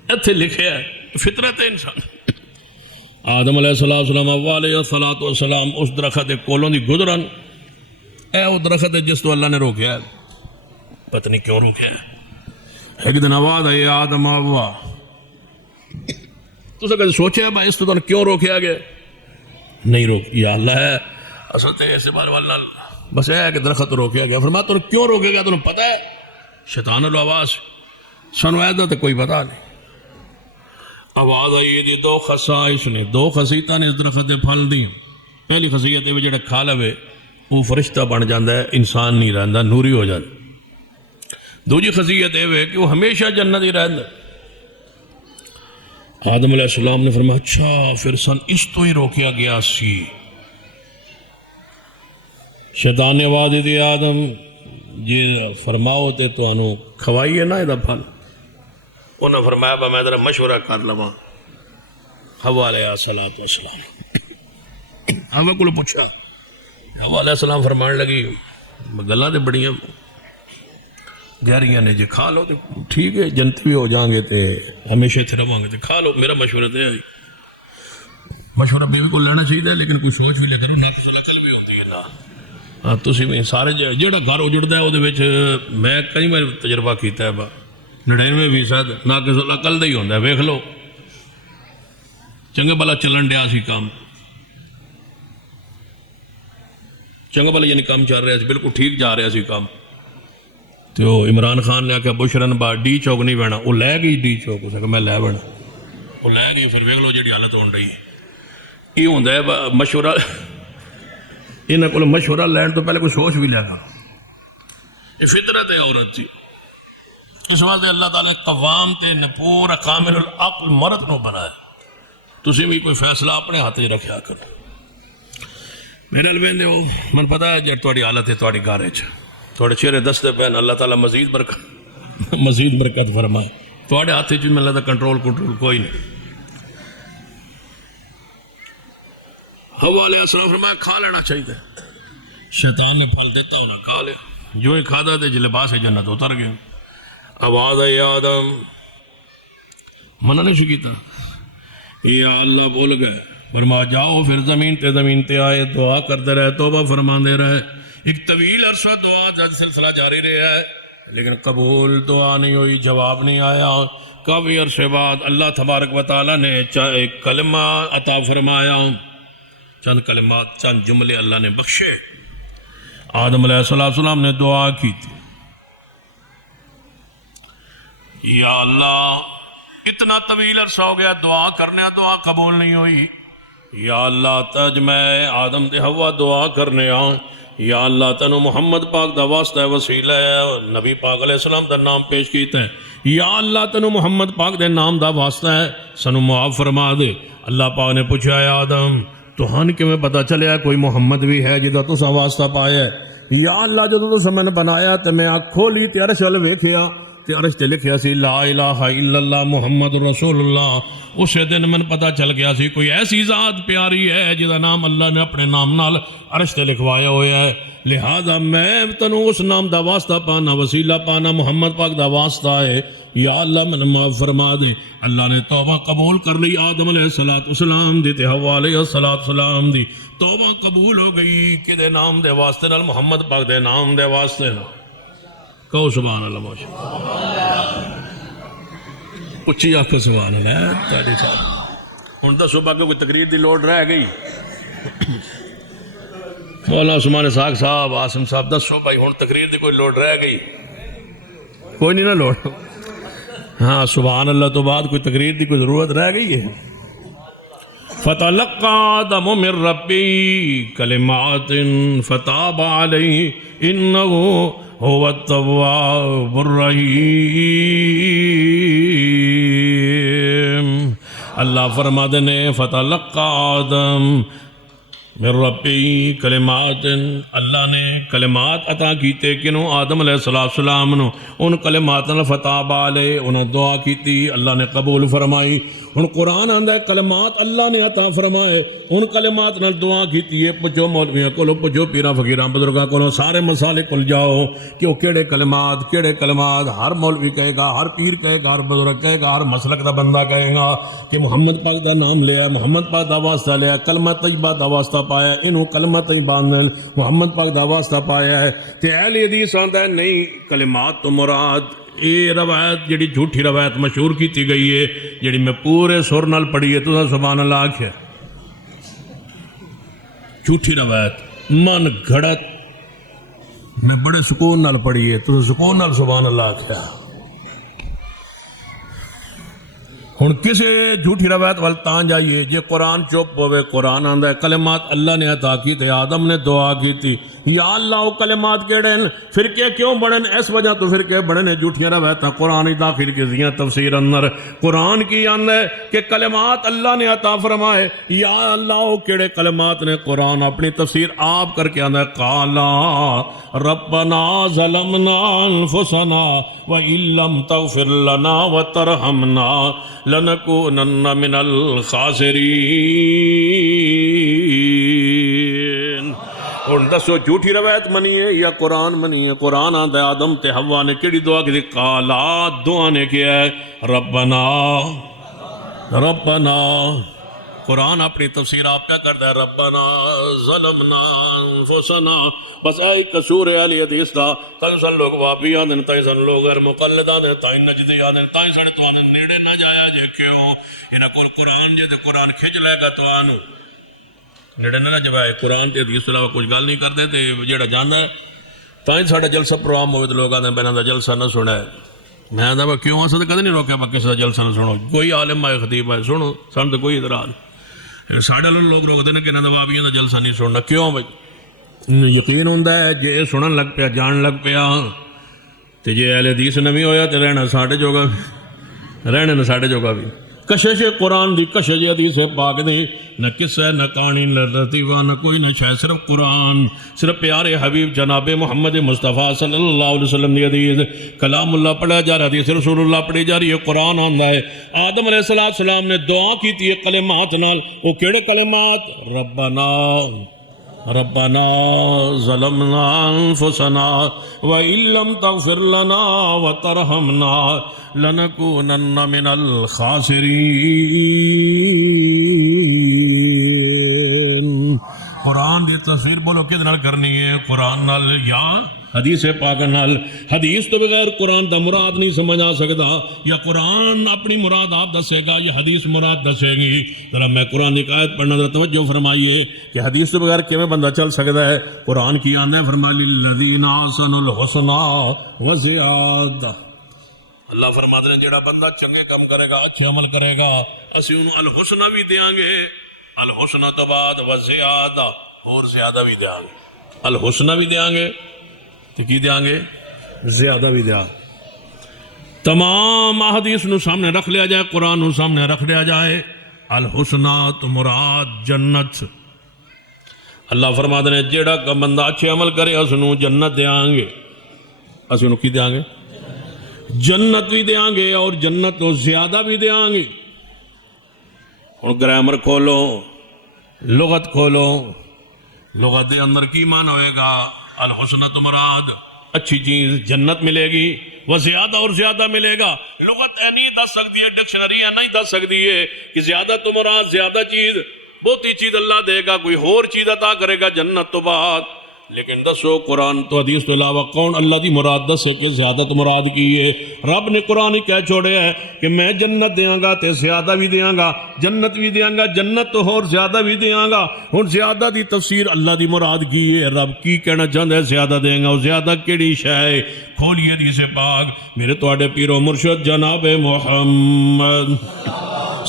ایتھے لکھے ہے، فطرت ہے انسان۔ آدم علیہ السلام علیہ السلام اس درخت کولوں دی گزرن، اے وہ درخت ہے جس تو اللہ نے روکیا ہے، پتہ نہیں کیوں روکیا ہے۔ ایک دن آواز آئی آدم آوا، تو کہتے سوچے بھائی اس تو کیوں روکیا گیا؟ نہیں روک یا اللہ ہے اصل تے ایسے بار والا بس ہے کہ درخت روکیا گیا۔ فرمایا تو کیوں روکے گا، تمہیں پتہ ہے؟ شیطان الواز سنوایا تھا تو کوئی پتہ نہیں۔ آواز آئی دی دو خصائص نے، دو خصیتاں نے اس درخت دے پھل دی۔ پہلی خصیت ہے جڑا کھا لوے وہ فرشتہ بن جاندہ ہے، انسان نہیں رہندا، نوری ہو جاتا۔ دوجی خصیت ہے کہ وہ ہمیشہ جنت ہی رہندا۔ آدم علیہ السلام نے فرمایا اچھا پھر سن اس تو ہی روکیا گیا سی۔ شیطان نے آواز دی آدم جی فرماؤ تے تو انہوں کھوائیے نا یہ پھل۔ انہوں نے فرمایا با میں ذرا مشورہ کر لواں۔ حوا علیہ السلام حوا کو پوچھا، حوا علیہ السلام فرمان لگی گلاں تے بڑیاں گہریاں نے، جی کھا لو تو ٹھیک ہے جنتی بھی ہو جائیں گے تے ہمیشہ اتنے رہواں گے، تے کھا لو۔ میرا مشورہ تے ہے مشورہ بیوی کو لینا چاہیے لیکن کوئی سوچ بھی لے کرو، نقص العقل بھی ہوتی ہے نا۔ ہاں تسی بھی سارے جہاں گھر اجڑتا ہے وہ میں کئی بار تجربہ کیتا ہے، 99% ناقص العقل دا ہی ہوتا ہے۔ ویکھ لو چنگا بھلا چلن ڈیا سی کام، چنگا بھلا یعنی کام چل رہا سی، بالکل ٹھیک جا رہا سی کام، تو عمران خان نے آخیا بشرن با ڈی چوک نہیں بہنا، وہ لے گئی ڈی چوک، اس میں لے بنا، وہ لے گئی۔ پھر ویکھ لو جی حالت ہو رہی ہے۔ یہ ہوتا ہے مشورہ، انہوں کو مشورہ لین تو پہلے کوئی سوچ بھی لے گا، یہ فطرت ہے عورت تھی۔ اس واسطے اللہ تعالیٰ قوام تے پورا کامل العقل مرد نو بنایا۔ تسی بھی کوئی فیصلہ اپنے ہاتھ میں رکھیا کرو۔ میرے الوین دیو من پتا ہے جب تھوڑی حالت ہے تھوڑی گھر ہے تھوڑے چہرے دستے پہن، اللہ تعالیٰ مزید برکت فرمائے۔ تھوڑے ہاتھ میں اللہ تعالیٰ کنٹرول کوئی نہیں۔ حوا علیہ السلام فرمایا کھا لینا چاہیے۔ شیطان نے پھل دیتا انہیں کھا لیا، جو ہی کھادا تھے جو لباس جنت اتر گئے۔ آواز آئی آدم منع نہیں شکیتا، یا اللہ بول گئے، فرما جاؤ پھر زمین تے آئے، دعا کرتے رہے، توبہ فرما دے رہے۔ ایک طویل عرصہ دعا کا سلسلہ جاری رہا ہے لیکن قبول دعا نہیں ہوئی، جواب نہیں آیا۔ کافی عرصے بعد اللہ تبارک و تعالیٰ نے ایک کلمہ عطا فرمایا، چند کلمات، چند جملے اللہ نے بخشے۔ آدم علیہ السلام نے دعا کی تھی، یا اللہ اتنا طویل عرصہ ہو گیا دعا کرنے، دعا قبول نہیں ہوئی، یا اللہ تج میں آدم دے حوا دعا کرنے یا اللہ تینوں محمد پاک دا واسطہ وسیلہ ہے، نبی پاک علیہ السلام دا نام پیش کیتا ہے، یا اللہ تینوں محمد پاک دے نام دا واسطہ ہے، سنو معاف فرما دے۔ اللہ پاک نے پوچھا ہے آدم تو ہن کہ میں پتہ چلیا کوئی محمد بھی ہے جدا تسا واسطہ پایا ہے؟ یا اللہ جدوں تسا میں نے بنایا تے میں اکھ کھولی تے عرش ول ویکھیا تے عرش تے لکھیا سی لا الہ الا اللہ محمد رسول اللہ۔ اسے دن من پتہ چل گیا سی کوئی ایسی ذات پیاری ہے جدا نام اللہ نے اپنے نام نال عرش تے لکھوایا ہویا ہے، لہذا میں تنوں اس نام دا واسطہ پانا، وسیلہ پانا محمد پاک دا واسطہ ہے، یا اللہ من معاف فرما دے۔ اللہ نے توبہ قبول کر لی آدم علیہ السلام دی تے حوا علیہ السلام دی توبہ قبول ہو گئی کہ دے نام دے واسطے نال، محمد پاک دے نام دے واسطے نال۔ کہو سبحان اللہ ماشاءاللہ، اچھی آکھو سبحان اللہ تاڑی صاحب۔ ہن دسو باقی کوئی تقریر دی لوڑ رہ گئی؟ مولا عثمان اسحاق صاحب، عاصم صاحب دسو بھائی ہن تقریر دی کوئی لوڑ رہ گئی؟ کوئی نہیں نا لوڑ؟ ہاں سبحان اللہ تو بعد کوئی تقریر دی کوئی ضرورت رہ گئی ہے؟ فَتَلَقَّى آدَمُ مِن رَبِّهِ كَلِمَاتٍ فَتَابَ عَلَيْهِ إِنَّهُ هُوَ التَّوَّابُ الرَّحِيمُ۔ اللہ فرماتے نے فَتَلَقَّى آدَمُ من ربی کلمات، اللہ نے کلمات عطا کیتے کنوں آدم علیہ السلام نو، ان کلمات نے فتاب علیہ انہوں دعا کیتی، اللہ نے قبول فرمائی۔ ان قرآن آندہ ہے کلمات اللہ نے عطا فرمائے، ان کلمات نے دعا کیتی ہے۔ پچھو مولویاں کولو، پچھو پیران فقیران بزرگاں کولو، سارے مسالے کل جاؤ کہ وہ کیڑے کلمات ہر مولوی کہے گا، ہر پیر کہے گا، ہر بزرگ کہے گا، ہر مسلک دا بندہ کہے گا کہ محمد پاک دا نام لیا، محمد پاک دا واسطہ لیا، کلمہ طیبہ دا واسطہ پایا، انہوں کلمہ طیبہ نے محمد پاک دا واسطہ پایا ہے۔ کہ اہل حدیث آندہ ہے نہیں، کلمات تو مراد یہ روایت جڑی جھوٹی روایت مشہور کیتی گئی ہے، جڑی میں پورے سر نال پڑھی ہے، تو سبحان اللہ آکھیا جھوٹی روایت من گھڑت میں بڑے سکون نال پڑھی ہے، تو سکون نال سبحان اللہ آکھیا۔ ہن کسے جھوٹی روایت وال تاں جائیے جے قرآن چپ ہوئے، قرآن آندہ ہے کلمات اللہ نے عطا کی تے آدم نے دعا کی تھی، یا اللہ وہ کلمات کیڑے ہیں، فرقے کیوں بڑھن؟ اس وجہ تو فرقے بڑھن جھوٹیاں روایتاں قرآن داخل کی دیاں تفسیر اندر۔ قرآن کی آندہ ہے کہ کلمات اللہ نے عطا فرمائے، یا اللہ وہ کیڑے کلمات نے؟ قرآن اپنی تفسیر آپ کر کے آندہ ہے قالا ربنا ظلمنا انفسنا وَإِن لَّمْ تَغْفِرْ لَنَا وَتَرْحَمْنَا لَنَكُونَنَّ مِنَ الْخَاسِرِينَ۔ اور دسو جھوٹی روایت منی ہے یا قرآن منی ہے؟ قرآن آتا ہے آدم تے حوا نے کیڑی دعا کی تھی؟ قالا دعا نے کیا ہے ربنا ربنا۔ قرآن اپنی تفسیر آپ کیا کرتا ہے؟ ربنا ظلمنا انفسنا۔ بس آئی قصور ہے علی حدیث دا، تائیں سن لوگ وابی آدھن، تائیں سن لوگ غیر مقلد آدھن، تائیں نجدی آدھن، تائیں سن تو آدھن نیڑے نہ جایا جے کیوں انہاں کول قرآن جے تے قرآن کھچ لے گا تو آنو نیڑے نہ جائے۔ قرآن تے حدیث علاوہ کچھ گل نہیں کرتے تے جیڑا جاندا ہے تائیں ساڑھا جلسہ پروگرام ہوئے تو لوگ آدھن بینہ دا جلسہ نہ سنا ہے۔ میں آدھا با کیوں آسا تو کدھے نہیں روکیا با کسی دا جلسہ نہ سنو، کوئی عالم آئے خطیب آئے سنو، سن تو کوئی ادران ساڑھے لوگ روکتے ہیں کہ نہ وابیاں دا جلسہ نہیں سننا۔ کیوں بھائی؟ یقین ہوندہ ہے جے سنن لگ پیا، جان لگ پیا تے جے اہل حدیث نہ بھی ہویا تے رہنا ساڑھے جوگا بھی، رہنے نہ ساڑھے جوگا بھی۔ کشش قرآن دی کشش حدیث پاک دی، نہ قصہ نہ کہانی نہ لطیفہ نہ کوئی نہ شاید، صرف قرآن، صرف پیارے حبیب جناب محمد مصطفیٰ صلی اللہ علیہ وسلم دی حدیث، کلام اللہ پڑھا جا رہا، حدیث رسول اللہ پڑھی جا رہی ہے، قرآن آندہ ہے۔ آدم علیہ السلام نے دعا کی تھی کلمات نال، وہ کیڑے کلمات؟ ربنا ربنا ظلمنا انفسنا وَإِن لَّمْ تَغْفِرْ لَنَا وَتَرْحَمْنَا لَنَكُونَنَّ مِنَ الْخَاسِرِينَ۔ قرآن دی تصویر بولو کس نال کرنی ہے؟ قرآن نال یا حدیث پاک نال۔ حدیث تو بغیر قرآن دا مراد نہیں سمجھ آ سکتا، یا قرآن اپنی مراد آپ دسے گا یا حدیث مراد دسے گی۔ ذرا میں قرآن کی آیت پڑھنا ذرا توجہ فرمائیے کہ حدیث تو بغیر کیویں بندہ چل سکتا ہے؟ قرآن کی آندہ ہے فرما للذین احسنوا الحسنى وزیادہ۔ اللہ فرماتے ہیں جڑا بندہ چنگے کام کرے گا، اچھے عمل کرے گا، اسی انہوں الحسنہ بھی دیاں گے، الحسنہ تو بعد وزیادہ اور زیادہ بھی دیاں گے۔ الحسنہ بھی دیاں گے تو کی دیاں گے زیادہ بھی دیاں. تمام احادیث نو سامنے رکھ لیا جائے, قرآن نو سامنے رکھ لیا جائے, الحسنہ تو مراد جنت. اللہ فرماتے ہیں جیڑا کا بندہ اچھے عمل کرے اس نو جنت دیاں گے. اس نو کی دیاں گے؟ جنت بھی دیاں گے, اور جنت تو زیادہ بھی دیاں گے. اور گرامر کھولو, لغت کھولو, لغت دے اندر کی معنی ہوئے گا؟ الحسنہ تو مراد اچھی چیز جنت ملے گی, وہ زیادہ اور زیادہ ملے گا. لغت نہیں دس سکتی ہے, ڈکشنری نہیں دس سکتی ہے کہ زیادہ تو مراد زیادہ چیز, بہتی چیز اللہ دے گا, کوئی اور چیز عطا کرے گا جنت تو بعد. لیکن دسو قرآن تو حدیث تو علاوہ کون اللہ دی مراد دسے کہ زیادہ تو مراد کی ہے؟ رب نے قرآن ہی کہہ چھوڑے ہے کہ میں جنت دیاں گا تے زیادہ بھی دیاں گا, جنت بھی دیاں گا, جنت تو اور زیادہ بھی دیاں گا. ہن زیادہ دی تفسیر اللہ دی مراد کی ہے, رب کی کہنا چاہتا ہے زیادہ دیں گا, اور زیادہ کیڑی شے ہے؟ کھولیے حدیث پاک, میرے تواڈے پیر و مرشد جناب محمد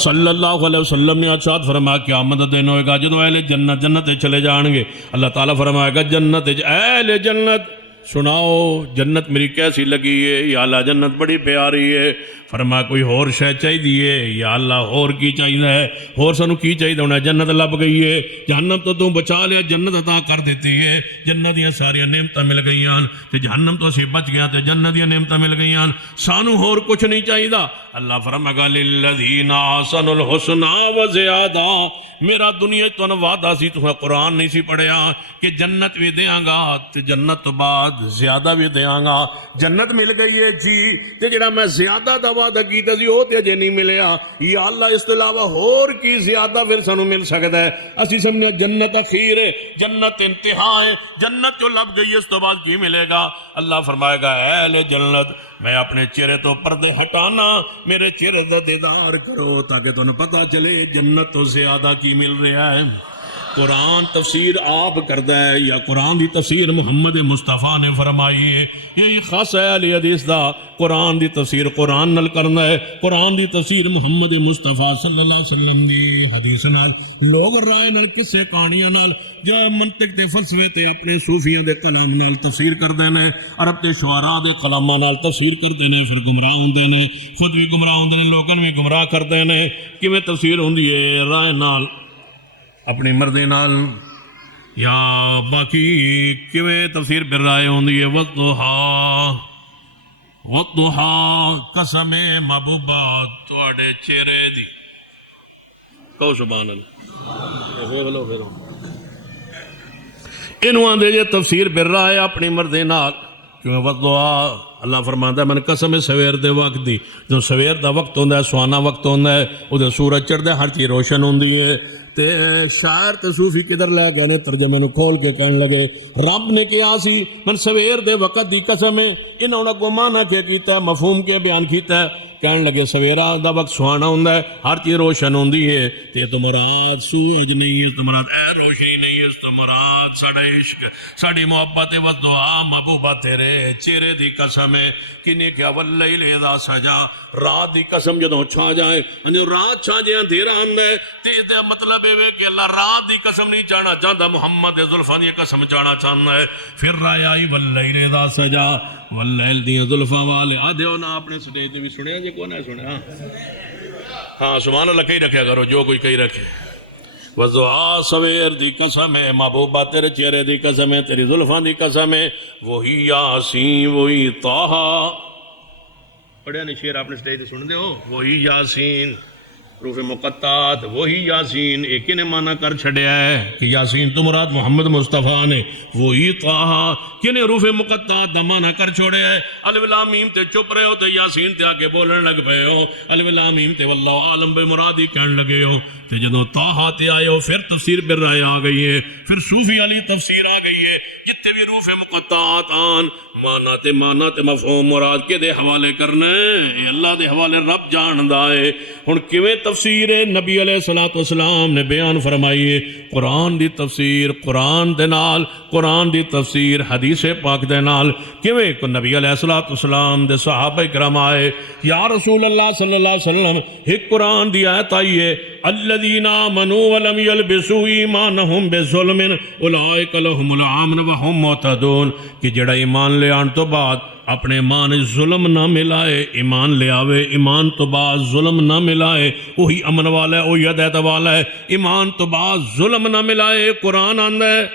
صلی اللہ علیہ وسلم نے ارشاد فرمایا قیامت دن ہوئے گا جدو اہل جنت جنت چلے جان گے, اللہ تعالیٰ فرمائے گا جنت اہل جنت سناؤ جنت میری کیسی لگی ہے؟ یا اللہ جنت بڑی پیاری ہے. فرمایا کوئی اور شے چاہیے؟ یا اللہ اور کی چاہیے ہے؟ اور سانو کی چاہیے ہونا؟ جنت لب گئی ہے, جہنم تو بچا لیا, جنت عطا کر دیتی ہے, جنت دیاں ساریا نعمتاں مل گئیاں, تے جہنم تو اسی بچ گیا تے جنت دیاں نعمتاں مل گئیاں, سانو اور کچھ نہیں چاہیے. اللہ فرمائے گا للذین احسنوا الحسنى وزیادہ. میرا دنیا تو وعدہ سی, تو قرآن نہیں سی پڑھیا کہ جنت بھی دیاں گا تے جنت تو بعد زیادہ بھی دیاں گا. جنت مل گئی ہے جی, تے جڑا میں زیادہ دا وعدہ کیتا سی وہ تے اجے نہیں ملیا. یا اللہ اس کے علاوہ اور کی زیادہ پھر سانو مل سکتا ہے؟ اسی سمجھو جنت اخیر ہے, جنت انتہا ہے, جنت جو لب گئی اس تو بعد کی ملے گا؟ اللہ فرمائے گا اہل جنت میں اپنے چہرے تو پردے ہٹانا, میرے چہرے کا دیدار کرو تاکہ تمہیں پتہ چلے جنت تو زیادہ کی مل رہا ہے. قرآن تفسیر آپ کرتا ہے یا قرآن دی تفسیر محمد مصطفیٰ نے فرمائی ہے؟ یہی خاص ہے علی حدیث دا, قرآن دی تفسیر قرآن نل کرنا ہے, قرآن دی تفسیر محمد مصطفیٰ صلی اللہ علیہ وسلم دی حدیث نال, لوگ رائے نال, کسے کہانیاں نال, جو منطق تے فلسفے تے اپنے صوفیاں دے کلام نال تفسیر کر دینے, عرب تے شعراء دے کلاماں نال تفسیر کر دینے, پھر گمراہ ہوندے نے, خود بھی گمراہ ہوندے نے, لوگاں بھی گمراہ کر دینے. کیویں تفسیر ہوندی ہے؟ رائے نال, اپنی مرضی نال, یا باقی کیویں تفسیر پر رائے ہوندی ہے؟ والضحیٰ والضحیٰ قسم محبوبہ تواڈے چہرے دی. کہو سبحان اللہ. انہوں آندے جے تفسیر پر رائے اپنی مرضی نال, کیوں والضحیٰ اللہ فرماندا ہے من قسم سویر دے وقت دی, جو سویر دا وقت ہوندا ہے, سوانا وقت ہوندا ہے, او دے سورج چڑھدا ہے, ہر چیز روشن ہوندی ہے. تے شاعر تے صوفی کدھر لے گئے نے ترجمے نو کھول کے کہنے لگے رب نے کیا سی من سویر دے وقت دی قسم ہے. انہوں نے گمانا کیا کیتا ہے, مفہوم کے بیان کیتا ہے. کہنے لگے سویرا دا وقت سہانا ہوندا ہے, ہر چیز روشن ہوندی ہے, تے تو مراد سورج نہیں ہے, تو مراد اے روشنی نہیں ہے, تو مراد ساڈا عشق, ساڈی محبت و دعا محبوبہ تیرے چہرے دی قسم ہے. کنے کیا واللیل اذا سجا, رات دی قسم جدوں چھا جائے, جو رات چھا جائے اندھیرا آندا ہے, تے دا مطلب ہے کہ اللہ رات دی قسم نہیں چاہنا چاہتا, محمد دے زلفاں دی قسم چاہنا چاہتا ہے. پھر رائے آئی واللیل اذا سجا, واللیل دی زلفاں والے آدھے ہونا اپنے سٹیج تے بھی سنیا جی, کون ہے سنیا؟ ہاں سبحان اللہ کہیں رکھیا کرو, جو کوئی کہیں رکھے. والضحیٰ سویر دی قسم ہے, محبوبہ تیرے چہرے دی قسم ہے, تیری زلفاں دی قسم ہے, وہی یاسین وہی طٰہٰ. پڑھیا نہیں شعر آپ نے سٹیج تے سن دے ہو؟ وہی یاسین حروف مقطعات, وہی یاسین, ایک نے معنی کر چھڑیا ہے کہ یاسین تو مراد محمد مصطفیٰ نے, وہی طٰہٰ کنے حروف مقطعات دا معنی کر چھوڑے ہے. الف لام میم تے چپ رہے ہو تے یاسین تے آگے بولنے لگ پئے ہو, الف لام میم تے واللہ عالم بے مرادی کہنے لگے ہو, تے جدوں طٰہٰ تے آئے ہو پھر تفسیر پر رائے آ گئی ہے, پھر صوفی علی تفسیر آ گئی ہے. جتنے بھی حروف مقطعات آن مانا تے مفہوم مراد کے دے حوالے کرنا ہے اللہ دے حوالے رب جاندا ہے ہن کیویں تفسیر ہے نبی علیہ الصلوۃ والسلام نے بیان فرمائی ہے قرآن دی تفسیر قرآن دے نال قرآن دی تفسیر حدیث پاک دے نال کیویں کو نبی علیہ الصلوۃ والسلام دے صحابہ کرام آئے یا رسول اللہ صلی اللہ علیہ وسلم ایک قرآن دی آیت آئی ہے الذین آمنوا ولم یلبسوا ایمانہم بظلم اولئک لہم الامن وہم مہتدون کہ جڑا ایمان لے آن تو بعد اپنے ایمان ظلم نہ ملائے ایمان لے آوے ایمان تو بعد ظلم نہ ملائے وہی امن والا ہے وہی ہدایت والا ہے ایمان تو بعد ظلم نہ ملائے قرآن آندا ہے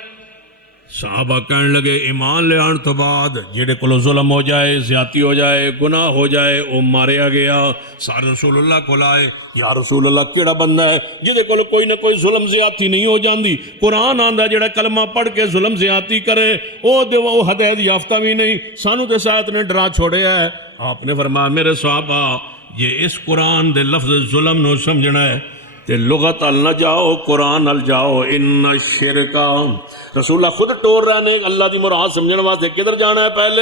صحابہ کہنے لگے ایمان لے آن تو بعد جڑے کو ظلم ہو جائے زیادتی ہو جائے گناہ ہو جائے وہ ماریا گیا سارے رسول اللہ کو لائے یا رسول اللہ کیڑا بندہ ہے جدے کو کوئی نہ کوئی ظلم زیادتی نہیں ہو جاندی قرآن آندا جڑا کلمہ پڑھ کے ظلم زیادتی کرے وہ ہدایت یافتہ بھی نہیں سانو تے سایت نے ڈرا چھوڑیا ہے آپ نے فرمایا میرے صحابہ یہ اس قرآن دے لفظ ظلم نو سمجھنا ہے تے لغت ال نہ جاؤ قرآن ال جاؤ ان الشرکا رسول اللہ خود ٹور رہے ہیں اللہ دی مراد سمجھنے واسطے کدھر جانا ہے پہلے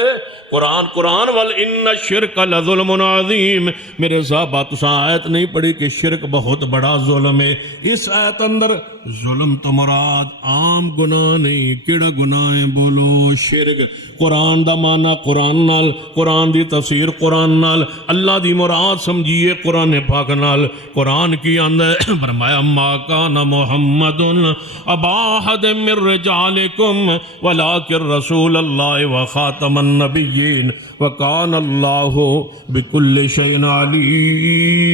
قرآن وال ان الشرک لظلم عظیم میرے صحابہ تسا آیت نہیں پڑھی کہ شرک بہت بڑا ظلم ہے اس آیت اندر ظلم تو مراد عام گناہ نہیں کیڑا گناہ ہے بولو شرک قرآن دا معنی قرآن نال قرآن دی تفسیر قرآن نال اللہ دی مراد سمجھیے قرآن پاک نال قرآن کی اندر فرمایا ما کان محمد ابا احد من رجالکم ولکن رسول اللہ وخاتم النبیین وکان اللہ بکل شیء علیم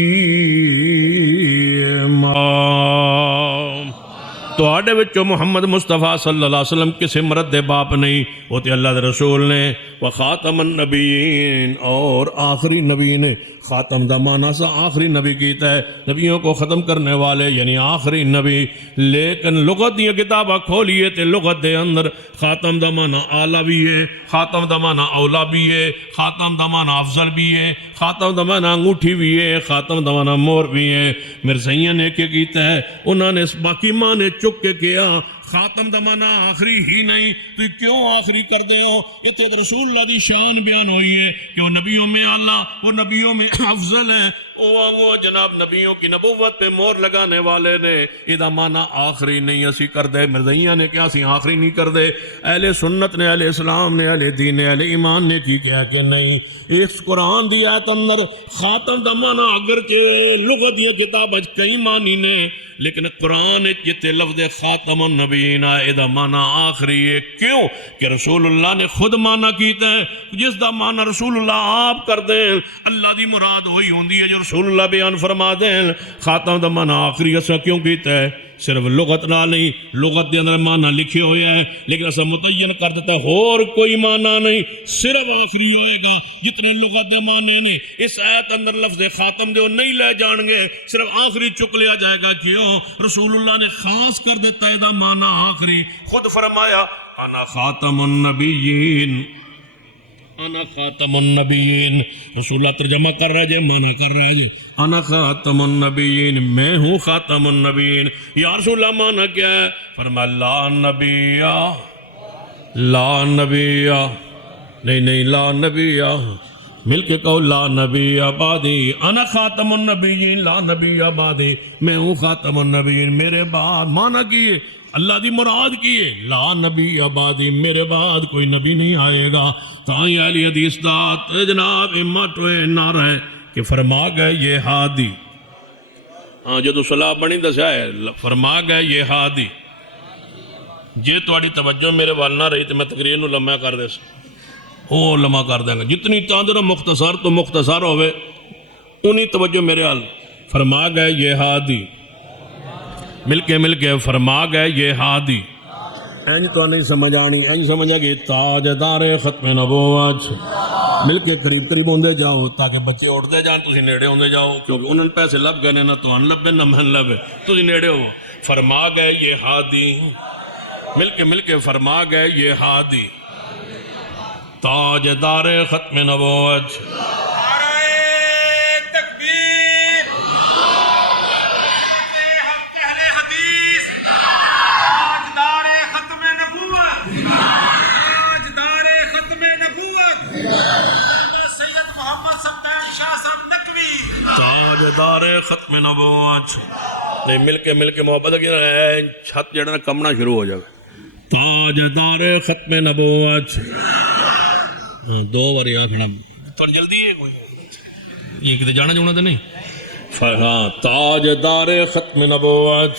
تو آڈے وچو محمد مصطفیٰ صلی اللہ علیہ وسلم کسی مرد دے باپ نہیں وہ تے اللہ دے رسول نے وخاتم النبیین اور آخری نبی نے خاتم دا معنی سا آخری نبی کیتا ہے نبیوں کو ختم کرنے والے یعنی آخری نبی لیکن لغت دیا کتابہ کھولیے تے لغت دے اندر خاتم دا معنی اعلیٰ بھی ہے خاتم دا معنی اولا بھی ہے خاتم دا معنی افضل بھی ہے خاتم دا معنی انگوٹھی بھی ہے خاتم دا معنی مور بھی ہے مرزائیہ نے کیتا ہے انہوں نے اس باقی معنی چک کے کیا خاتم دا معنی آخری ہی نہیں تو کیوں آخری کر دے ہو اتنے رسول اللہ دی شان بیان ہوئی ہے کہ وہ نبیوں میں اللہ وہ نبیوں میں افضل ہیں وہ جناب نبیوں کی نبوت پہ مور لگانے والے نے ادا معنی آخری نہیں اسی کر دے مرزائیہ نے کیا اسی آخری نہیں کر دے اہل سنت نے اہل اسلام نے اہل دین نے اہل ایمان نے کی کیا کہ نہیں اس قرآن دی آیت اندر خاتم دا معنی اگرچہ لغت یہ کتاب اج کئی معنی نے لیکن قرآن جتے لفظ خاتم النبیین ادا معنی آخری ہے کیوں کہ رسول اللہ نے خود معنی کیتا ہے جس دا معنی رسول اللہ آپ کر دیں اللہ دی مراد ہوئی ہوندی ہے جو رسول اللہ بیان فرما دیں خاتم دا معنی آخری ایسا کیوں کیتا ہے صرف لغت نہ نہیں لغت دے اندر معنی لکھے ہوئے ہیں لیکن ایسا متعین کر دیتا ہے اور کوئی معنی نہیں صرف آخری ہوئے گا جتنے لغت دے معنی نہیں اس آیت اندر لفظ خاتم دے وہ نہیں لے جان گے صرف آخری چک لیا جائے گا کیوں رسول اللہ نے خاص کر دیتا ہے دا معنی آخری خود فرمایا انا خاتم النبیین انا خاتم النبیین رسول اللہ ترجمہ کر رہے جے معنی کر رہے جے انا خاتم النبیین میں ہوں خاتم النبیین یا رسول اللہ معنی کیا ہے فرمایا لا نبی نہیں لا نبی مل کے کہو لا نبی آبادی انا خاتم النبیین لا نبی آبادی میں ہوں خاتم النبیین میرے بعد معنی کیے اللہ دی مراد کیے لا نبی آبادی میرے بعد کوئی نبی نہیں آئے گا تائیں اہل حدیث دات جناب امت و نعرہ ہے کہ فرما گئے یہ ہادی ہاں جدو صلاح بنی دسیا ہے فرما گئے یہ ہادی جے تواڈی توجہ میرے وال نہ رہی تو میں تقریر نو لمحہ کر دے او لمحہ کر دیں گا جتنی تاندر مختصر تو مختصر ہوئے انہی توجہ میرے حال فرما گئے یہ ہادی مل کے فرما گئے یہ ہادی اینج تو نہیں سمجھ آنی اینج سمجھا کہ تاجدار ختم نبوت مل کے قریب ہوندے جاؤ تاکہ بچے اٹھتے جان تسی نیڑے ہوندے جاؤ کیونکہ انہوں نے پیسے لب گئے نہ تو ان لبے نہ من لبے تسی نیڑے ہو فرما گئے یہ ہادی مل کے فرما گئے یہ ہادی تاجدار ختم نبوت تاجدار ختم نبوت. نہیں مل کے محبت کی چھت جڑا کمنا شروع ہو جائے. تاجدار ختم نبوت. دو بار آخنا تھوڑا جلدی ہے کوئی یہ کتے جانا جونا تو نہیں. ہاں تاجدار ختم نبوت.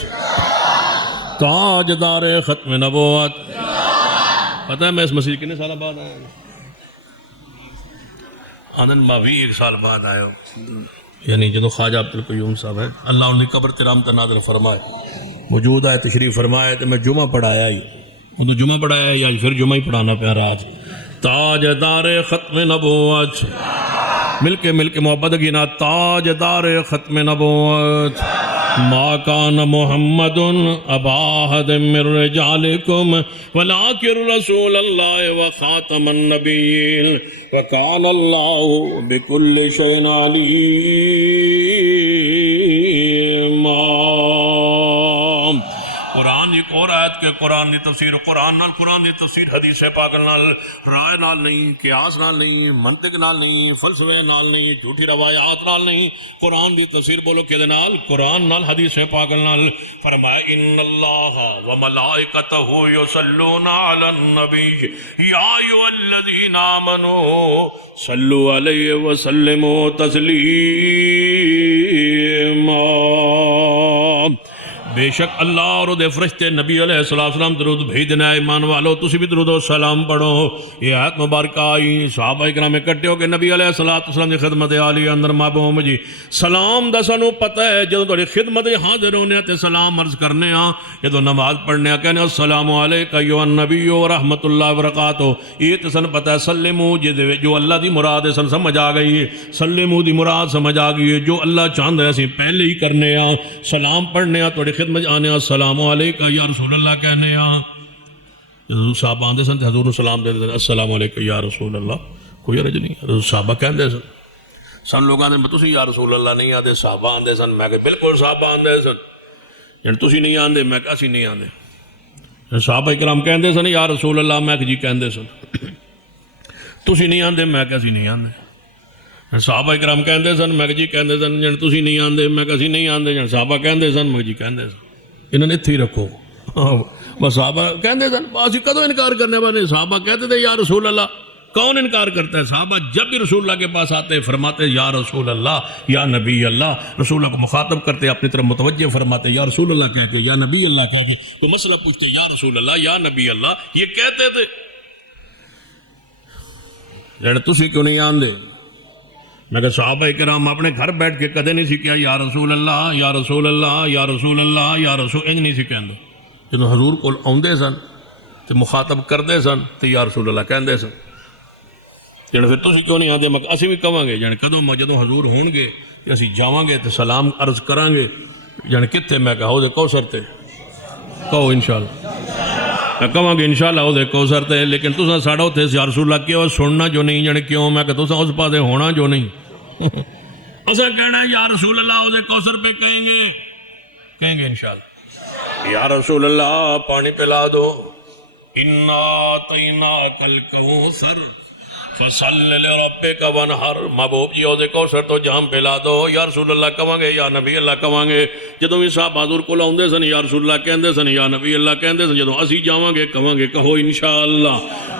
تاجدار ختم نبوت. پتہ ہے میں اس مسجد کتنے سال بعد آیا آنند ماں بھی 1 سال بعد آیا یعنی جدو خواجہ عبدالقیوم صاحب ہے اللہ ان کی قبر ترام نازل فرمائے موجود ہے تشریف فرمائے تو میں جمعہ پڑھایا ہی تو جمعہ پڑھایا ہی آج پھر جمعہ ہی پڑھانا پیارا آج. تاجدار ختم نبوت. مل کے محبت کی نا تاجدار ختم نبوت. ما کان محمد ابا احد من رجالکم ولکن رسول اللہ وخاتم النبیین وکان اللہ بکل شیء علیما. قرآن ایک اور آیت کے قرآن دی تفسیر قرآن دی تفسیر حدیث پاک نال رائے نال نہیں قیاس نال نہیں منطق نال نہیں فلسفے نال نہیں جھوٹی روایات نال نہیں. قرآن دی تفسیر بولو کہ نال قرآن نال حدیث پاک نال. فرمایا ان اللہ وملائکتہ یصلون علی النبی یا ایھا الذین آمنوا صلوا علیہ وسلموا تسلیما. بے شک اللہ اور دے فرشتے نبی علیہ السلام درود بھیجنا ہے. ایمان والو تسی بھی درود و سلام پڑھو. یہ آیت مبارکہ آئی صحابہ کرام اکٹھے ہو کے نبی علیہ السلام کی خدمت عالی اندر محبوب جی سلام دا سانو پتہ ہے جدوں تہاڈی خدمت حاضر ہونے تے سلام عرض کرنے ہاں جدوں نماز پڑھنے ہاں کہنے السلام علیکہ ایھا النبی ورحمۃ اللہ وبرکاتہ. یہ تے سن پتہ ہے سلمو جو اللہ دی مراد ہے سن سمجھ آ گئی ہے. سلمو دی مراد سمجھ آ گئی ہے جو اللہ چاہندا ہے اسی پہلے ہی کرنے ہاں. سلام پڑھنے ہاں تہاڈی خدمت آنے السلام علیکہ یا رسول اللہ کہنے ہاں. صحابہ آندے سن حضور نے سلام دے دے السلام علیکہ یا رسول اللہ کوئی عرض نہیں. صحابہ کہندے سن لوگ آندے تسی یا رسول اللہ نہیں آندے. صحابہ آندے سن میں کہ بالکل صحابہ آندے سن یعنی تسی نہیں آندے میں کہ اسی نہیں آندے. صحابہ کرام کہندے سن یا رسول اللہ میں کہ جی کہندے سن. تسی نہیں آندے میں کہ اسی نہیں آندے. صحابہ کرام کہندے سن میں کہ جی کہندے سن جن تسی نہیں آندے میں کہ اسی نہیں آندے. جن صحابہ کہندے سن میں کہ جی کہندے سن. انہوں نے اتھے ہی رکھو. بس صحابہ کہندے سن اسی کدوں انکار کرنے والے. صحابہ کہتے تھے یا رسول اللہ. کون انکار کرتا ہے؟ صحابہ جب بھی رسول اللہ کے پاس آتے فرماتے یا رسول اللہ یا نبی اللہ. رسول اللہ کو مخاطب کرتے اپنی طرف متوجہ فرماتے یا رسول اللہ کہہ کے یا نبی اللہ کہہ کے. تو مسئلہ پوچھتے یا رسول اللہ یا نبی اللہ یہ کہتے تھے. یعنی تسی کیوں نہیں آندے؟ میں کہ صحابہ کرام اپنے گھر بیٹھ کے کدے نہیں سیکھا یا رسول اللہ یا رسول اللہ یا رسول اللہ یا رسول انج نہیں سیکھیں. جب حضور کو آندے سن تو مخاطب کرتے سن تو یا رسول اللہ کہندے سن. جن پھر تسی کیوں نہیں آندے؟ میں اسی بھی کہاں گے جن کدوں جدوں حضور ہون گے تو اسی جاواں گے تو سلام عرض کریں گے. جن کتنے میں کہ حوض کوثر تے کہو انشاءاللہ میں کہاں گے انشاءاللہ حوض کوثر تے. لیکن تساں ساڈا اوتھے یا رسول اللہ کیوں سننا جو نہیں جن کیوں میں کہ تساں اس پاسے ہونا جو نہیں. اسے کہنا ہے یا رسول اللہ حوض کوثر پہ کہیں گے انشاءاللہ. یا رسول اللہ پانی پلا دو. انا اعطیناک الکوثر فصل لربک وانحر. محبوب جی حوض کوثر تو جام پلا دو. یا رسول اللہ کہاں گے یا نبی اللہ کہاں گے. جدوں بھی صاحب حضور کو آندے سن یا رسول اللہ کہندے سن یا نبی اللہ کہندے سن. جدوں اسی جاواں گے کہاں گے کہو انشاءاللہ.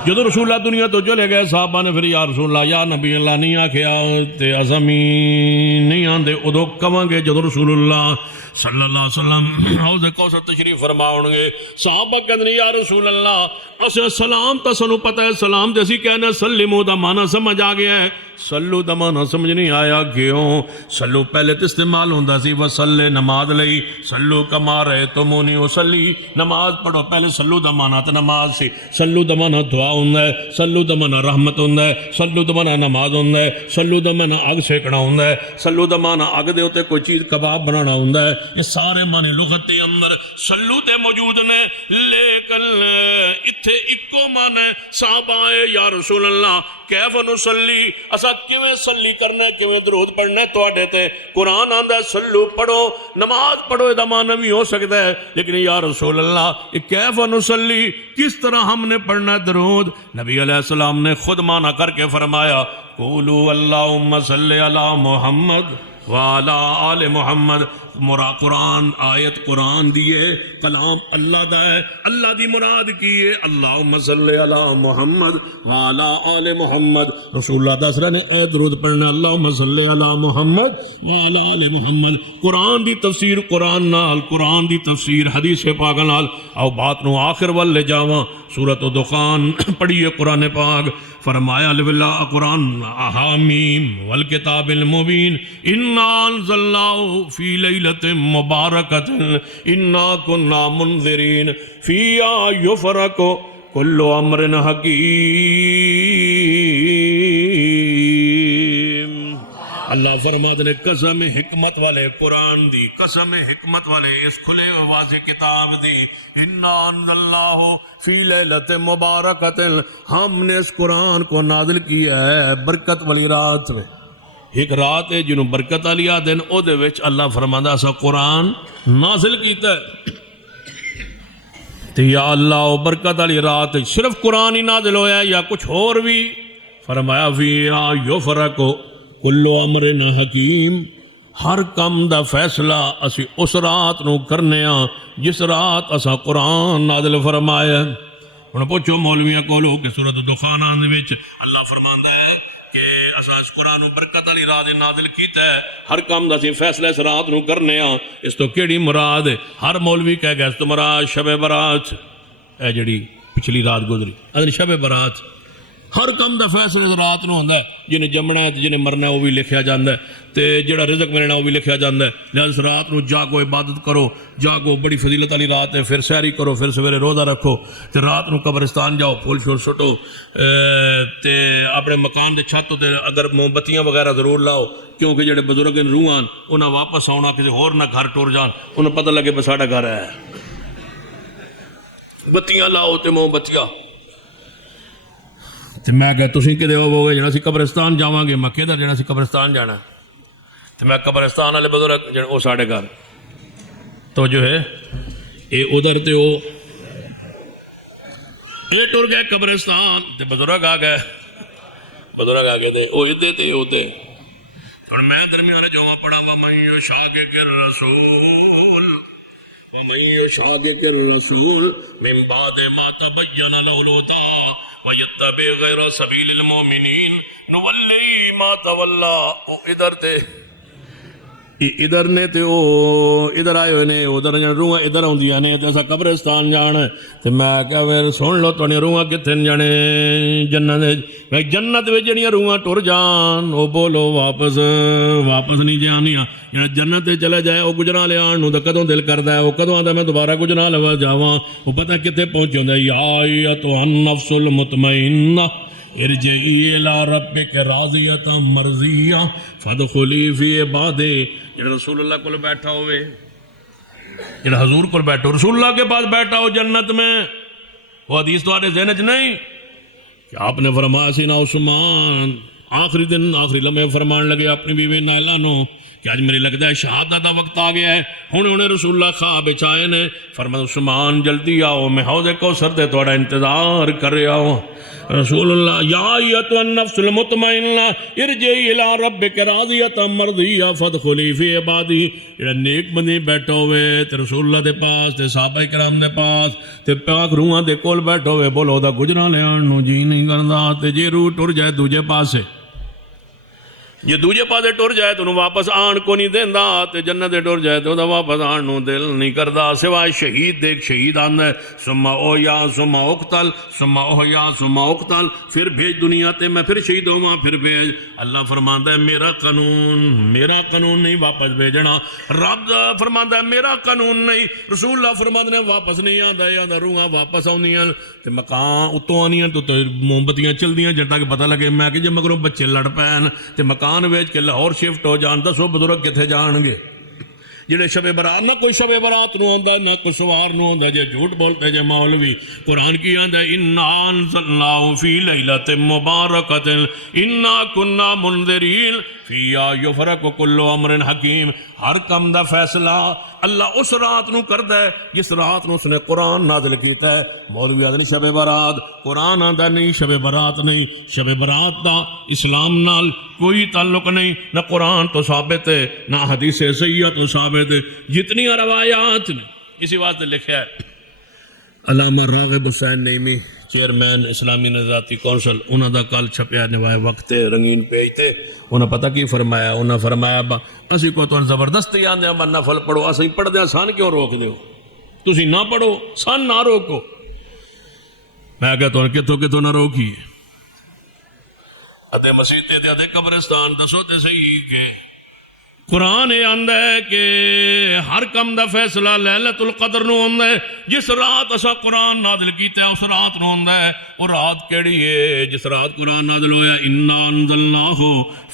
جدوں رسول اللہ دنیا تو چلے گئے صحابہ نے پھر یا رسول اللہ یا نبی اللہ نہیں آکھیا تے ازمین نہیں آندے. ادو کہاں گے جدوں رسول اللہ صلی اللہ علیہ وسلم حوض کوثر تشریف فرما ہون گے. صحابہ کہندے یا رسول اللہ اسے سلام تا سنو پتہ ہے سلام تے اسی کہنے سلمو دا معنی سمجھ آ گیا ہے. سلو دا معنی سمجھ نہیں آیا کیوں؟ سلو پہلے تو استعمال ہوندا سی وصلے نماز لئی. سلو کما رأیتمونی اصلی نماز پڑھو. پہلے سلو دا معنی تے نماز سی. سلو دا معنی دعا ہوندا ہے. سلو دا معنی رحمت ہوندا ہے. سلو دا معنی نماز ہوندا ہے. سلو دا معنی اگ سیکنا ہوندا ہے. سلو دا معنی اگ دے اوتے کوئی چیز کباب بنانا ہوندا ہے. یہ سارے معنی لغت دے اندر سلو تے موجود نے. لیکن اتھے اکو معنی صحابہ یا رسول اللہ کیف نصلی اسا کیویں صلی کرنا ہے کیویں درود پڑھنا ہے تواڈے تے. قرآن آندا ہے سلو پڑھو نماز پڑھو. دا معنی بھی ہو سکتا ہے لیکن یا رسول اللہ کیف نصلی کس طرح ہم نے پڑھنا ہے درود؟ نبی علیہ السلام نے خود معنی کر کے فرمایا قولوا اللہم صلی علی محمد وعلی آل محمد. مراد قرآن آیت قرآن دیے کلام اللہ دا ہے, اللہ دی مراد کی ہے اللہم صلی علی محمد وعلی آل محمد. رسول اللہ دس رہے نے اے درود پڑھنا اللہم صلی علی محمد وعلی آل محمد. قرآن دی تفسیر قرآن نال, قرآن دی تفسیر حدیث پاک نال. او بات نو آخر وال لے جاواں, سورۃ دخان پڑھیے قرآن پاک. فرمایا للہ قرآن حامیم والکتاب المبین انا انزلناہ فی لیلۃ مبارکۃ انا کنا منذرین فیہا یفرق کل امر حکیم. اللہ فرماتے نے قسم حکمت والے قرآن دی, قسم حکمت والے اس کھلے واضح کتاب دی. انا انزلناہ فی لیلۃ مبارکۃ, ہم نے اس قرآن کو نازل کیا ہے برکت والی رات میں. ایک رات ہے جنہوں برکت والی دن او دے وچ اللہ فرماندا سا قرآن نازل کیتا ہے. تو یا اللہ برکت والی رات صرف قرآن ہی نازل ہویا یا کچھ اور بھی؟ فرمایا فیہا یفرق کل امر حکیم, ہر کم دا فیصلہ اسی اس رات نو کرنے ہاں جس رات اسا قرآن نازل فرمایا. ہن پوچھو مولویاں کولو کہ سورۃ دخان دے وچ اللہ فرماندا ہے کہ اسا اس قرآن نو برکت والی رات نازل کیتا ہے, ہر کم دا اسی فیصلہ اس رات نو کرنے ہاں. اس تو کیڑی مراد ہے؟ ہر مولوی کہہ گیا اس تو مراد شب برات, اے جڑی پچھلی رات گزری ادن شب برات. ہر کم دا فیصلہ اس رات نو ہوندا ہے, جنہیں جمنا ہے جنہیں مرنا ہے وہ بھی لکھیا جاندا ہے, تے جڑا رزق ملنا وہ بھی لکھیا جاندا ہے. لہذا اس رات نو جاگو عبادت کرو, جاگو بڑی فضیلت والی رات ہے, پھر سحری کرو, پھر سویرے روزہ رکھو, تے رات نو قبرستان جاؤ, پھول شول سٹو, تے اپنے مکان دے چھت تے اگر موم بتیاں وغیرہ ضرور لاؤ, کیونکہ جڑے بزرگ روح آن انہاں واپس آنا کسی ہور نہ گھر ٹر جان, انہوں پتہ لگے بس ساڈا گھر ہے. بتیاں لاؤ تے موم بتیاں. تو میں کہا تسی کدے ہو گے جنا سی قبرستان جاواں گے, میں کدھر جنا سی قبرستان جانا, تو میں قبرستان والے بزرگ جن وہ ساڑھے گھر تو جو ہے اے ادھر تے وہ اے ٹر گئے قبرستان تے بزرگ آ گئے, بزرگ آ گئے تے وہ ادھے تے ہوتے. اور میں درمیانے جو پڑھا وَمَن يُشَاقِقِ الرَّسُولَ وَمَن يُشَاقِقِ الرَّسُولَ مِن بَعْدِ مَا تَبَيَّنَ لَهُ الْهُدَىٰ وَيَتَّبِعْ غَيْرَ سَبِيلِ الْمُؤْمِنِينَ نُوَلِّهِ مَا تَوَلَّىٰ. وہ ادھر تے ادھر نے تے او ادھر آئے ہوئے نے, ادھر روحاں ادھر آؤندیاں نے, تے اسا قبرستان جانا ہے. تے میں کہا پھر سن لو تہاڈیاں روحاں کتھے جانے جنت وچ, جنت وچ جڑیاں روحاں ٹر جان او بولو واپس نہیں جانیاں. جنت تے چلے جائے او گجراں لے آن نوں تے کدوں دل کردا ہے, او کدوں آندا میں دوبارہ گجراں لے جاواں, او پتہ کتے پہنچ جاندا ہے. یا ایتھا النفس المطمئنہ ارجعی الی ربک راضیۃ مرضیہ فادخلی فی عبادی. جڑا رسول اللہ کو بیٹھا ہوئے, جڑا حضور کو بیٹھا ہو, رسول اللہ کے پاس بیٹھا ہو جنت میں, وہ حدیث تمہارے ذہن چ نہیں کہ آپ نے فرمایا سینا عثمان آخری دن آخری لمحے فرمان لگے اپنی بیوی نائلہ نو کہ آج میری لگتا ہے شہادت کا وقت آ گیا ہے. انہیں رسول اللہ خواب چائے نے فرمایا عثمان جلدی آؤ, میں حوض کوثر تے تھوڑا انتظار کر رہا ہوں. رسول اللہ یا ایتھا النفس المطمئنہ ارجعی الی ربک راضیۃ مرضیہ فادخلی فی عبادی. جڑا نیک بندی بیٹھا ہوئے تے رسول اللہ دے پاس تے صحابہ کرام دے پاس تے پاک روحاں دے کول بیٹھا ہوئے, بولو دا گجراں لے آن نو جی نہیں کردا. تے جے روح ٹر جائے دوجے پاسے, جے دوجے پاسے ٹر جائے تو انہوں واپس آن کو نہیں دیندا, تے جنت ٹر جائے تو واپس آن نو دل نہیں کردا سوائے شہید دیکھ. شہید آندا ہے ثم اویا ثم اقتل ثم اویا ثم اقتل, پھر بھیج دنیا تے میں پھر شہید ہواں پھر بھیج. اللہ فرماندا ہے میرا قانون نہیں واپس بھیجنا. رب فرماندا ہے میرا قانون نہیں. رسول اللہ فرماندے نے واپس نہیں آندا, یہ آندا روحاں واپس آندیاں تے مکان اتوں آنیاں تو موم بتیاں چلدیاں جد تک پتہ لگے. میں کہ جے مگروں بچے لڑ پین تے مکان ویچ کے لاہور شفٹ ہو جان, دسو بزرگ کتنے جان گے؟ جڑے شب برات, نہ کوئی شب برات نو آندا نہ کوئی سوار نو آندا, جے جھوٹ بولتے جے مولوی. قرآن کی آندا انا انزلناہ فی لیلۃ مبارکۃ انا کنا منذرین فیہا یفرق کل امر حکیم. ہر کم دا فیصلہ اللہ اس رات نو کردا ہے جس رات نو اس نے قرآن نازل کیتا ہے. مولوی آدھے شب برات، قرآن آندا نہیں شب برات نہیں. شب برات دا اسلام نال کوئی تعلق نہیں، نہ قرآن تو ثابت ہے نہ حدیث صحیحہ تو ثابت ہے. جتنی روایات نے اسی واسطے لکھا ہے علامہ راغب حسین نعیمی چیئرمین اسلامی نظاتی کونسل، انہوں دا کل چھپیا نوائے وقت رنگین پیج تے. انہوں پتہ کی فرمایا؟ انہوں فرمایا اسی کو تو زبردستی آندے ہیں نفل پڑھو، اسی پڑھ دیا سان کیوں روک دیو؟ تسی نہ پڑھو سان نہ روکو. میں کہتا ہوں کتوں نہ روکی ادھے مسیح تے ادھے قبرستان دسو تے صحیح کہ قرآن یہ آندا ہے کہ ہر کم دا فیصلہ لیلۃ القدر نو ہوندا ہے. جس رات اسا قرآن نازل کیتا ہے اس رات نو ہوندا ہے. وہ رات کیڑی ہے جس رات قرآن نازل ہویا؟ انا انزلناہ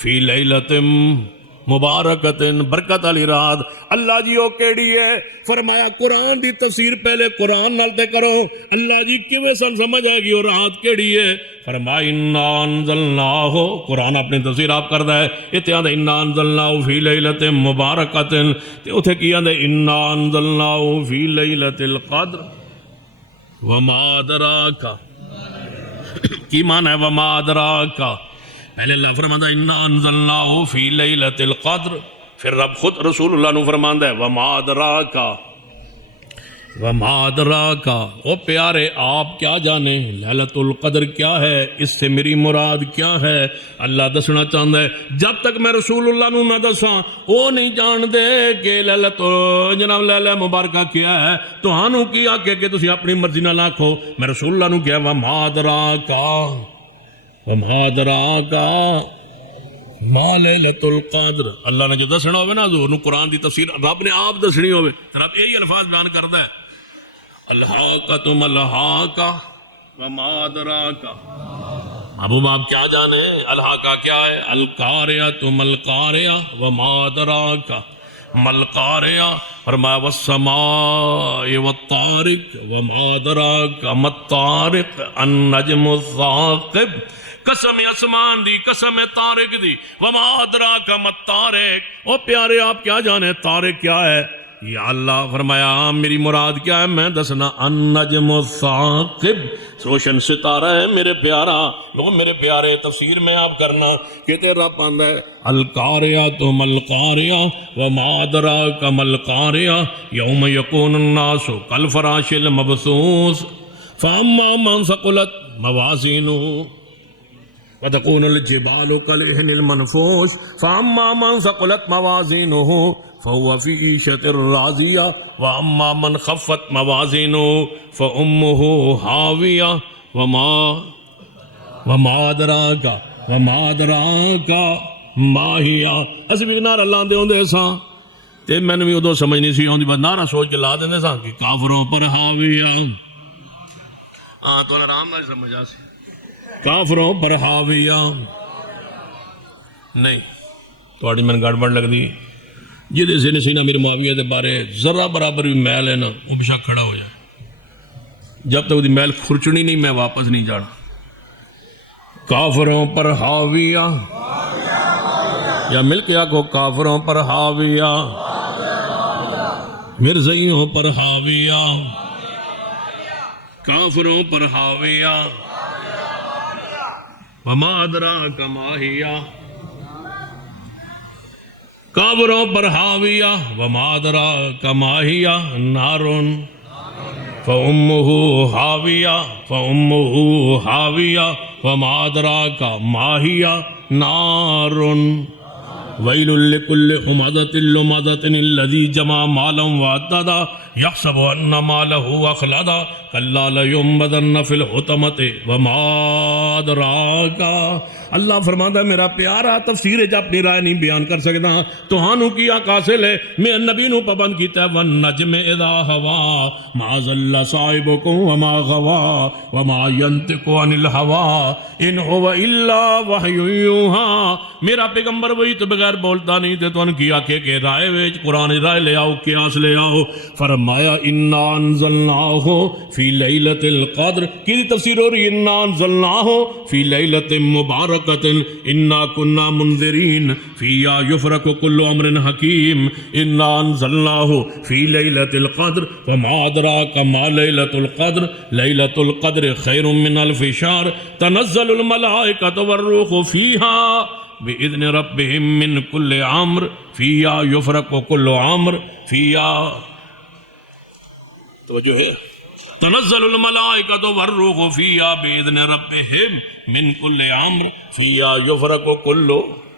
فی لیلۃ مبارکۃ، برکت والی رات. اللہ جی وہ کیڑی ہے؟ فرمایا قرآن دی تفسیر پہلے قرآن نال تے کرو. اللہ جی کیویں سن سمجھ آئے گی وہ رات کیڑی ہے؟ فرمایا انا انزلناہ، قرآن اپنی تفسیر آپ کردا ہے. اتنے آندا انا انزلناہ فی لیلۃ مبارکۃ، تے اتھے کی آندا انا انزلناہ فی لیلۃ القدر وما ادراک. کی معنی ہے وما ادراک؟ پہلے اللہ فرماندا انا انزلناہ فی لیلۃ القدر، پھر رب خود رسول اللہ نو فرماندا ہے وما ادراک وما ادراک. او پیارے آپ کیا جانے لیلۃ القدر کیا ہے، اس سے میری مراد کیا ہے؟ اللہ دسنا چاہتا ہے جب تک میں رسول اللہ نو نہ دساں وہ نہیں جان دے کہ جناب لیلہ مبارکہ کیا ہے. تو ہانو کی آکے کہ تسی اپنی مرضی نہ لاکھو. میں رسول اللہ نو کیا وما ادراک وما ادراک ما لیلۃ القدر. اللہ نے جو دسنا ہوئے نا حضور نو قرآن دی تفسیر رب نے آپ دسنی ہوئے تو رب یہی الفاظ بیان کرتا ہے الحاقۃ ما الحاقہ وما ادراک. محبوب آپ کیا جانے الحاقہ کیا ہے؟ القاریہ ما القاریہ وما ادراک ما القاریہ. فرمایا والسماء والطارق وما ادراک ما الطارق النجم الثاقب. قسم اسمان دی، قسم طارق دی، وما ادراک ما الطارق. او پیارے آپ کیا جانے طارق کیا ہے؟ یا اللہ فرمایا میری مراد کیا ہے میں دسنا النجم الثاقب، روشن ستارہ ہے میرے پیارا. لوگ میرے پیارے تفسیر میں آپ کرنا کہتے رب آندا ہے القاریہ ما القاریہ وما ادراک ما القاریہ یوم یکون الناس کالفراش المبثوث فاما من ثقلت موازینہ وتكون الجبال كالعهن المنفوش فأما من ثقلت موازينه فهو في عيشة راضية وأما من خفت موازينه فأمه هاوية وما أدراك ما هي. اسی بھی نعرہ لاندے ہوندے ساں تے میں بھی ادو سمجھ نہیں سی ہوندی، بس نعرہ سوچ کے لا دیندے ساں کہ کافروں پر ہاویہ. تو آرام نال سمجھ آ سی کافروں پر حاویہ نہیں. تو میں گڑبڑ لگ دی جہدے ذہن سی نا میرے معاویہ دے بارے ذرہ برابر بھی میل ہے نا وہ بے شک کھڑا ہو جائے. جب تک وہ میل کھرچنی نہیں میں واپس نہیں جانا. کافروں پر حاویہ یا مل کے آکو کافروں پر حاویہ، مرزائیوں پر حاویہ، کافروں پر حاویہ وما ادراک ما ہی. کافروں پر حاویہ وما ادراک ما ہی نار فأمہ حاویہ وما ادراک ما ہی نار. ویل لکل ہمزۃ لمزۃ الذی جمع مالا وعددا یحسب ان مالہ اخلدا کلا لینبذن فی الحطمۃ وما ادراک. اللہ فرماتا ہے میرا پیارا تفسیر جب اپنی رائے نہیں بیان کر سکتا تو ہانو کیا قاصل ہے میں نبی نو پابند کیتا ہے والنجم اذا ہوا ما ضل صاحبکم وما غوا وما ینطق عن الہوا ان هو الا وحی یوحی. میرا پیغمبر وہی تو بغیر بغیر بولتا نہیں تے تو کیا کہ رائے ویچ قرآن رائے لے آؤ قیاس لے آؤ. فرمایا انا انزلناہ فی لیلۃ القدر کی تفسیر ہو رہی ہے انا انزلناہ فی لیلۃ مبارکۃ انا کنا منذرین فیہا یفرق کل امر حکیم. انا انزلناہ فی لیلۃ القدر وما ادراک ما لیلۃ القدر لیلۃ القدر خیر من الف شہر تنزل الملائکۃ والروح فیہا بإذن ربهم من كل امر فيها يفرق كل امر فيها توجہ ہے تنزل الملائکۃ والروح فيها بإذن ربهم من كل امر فيها يفرق كل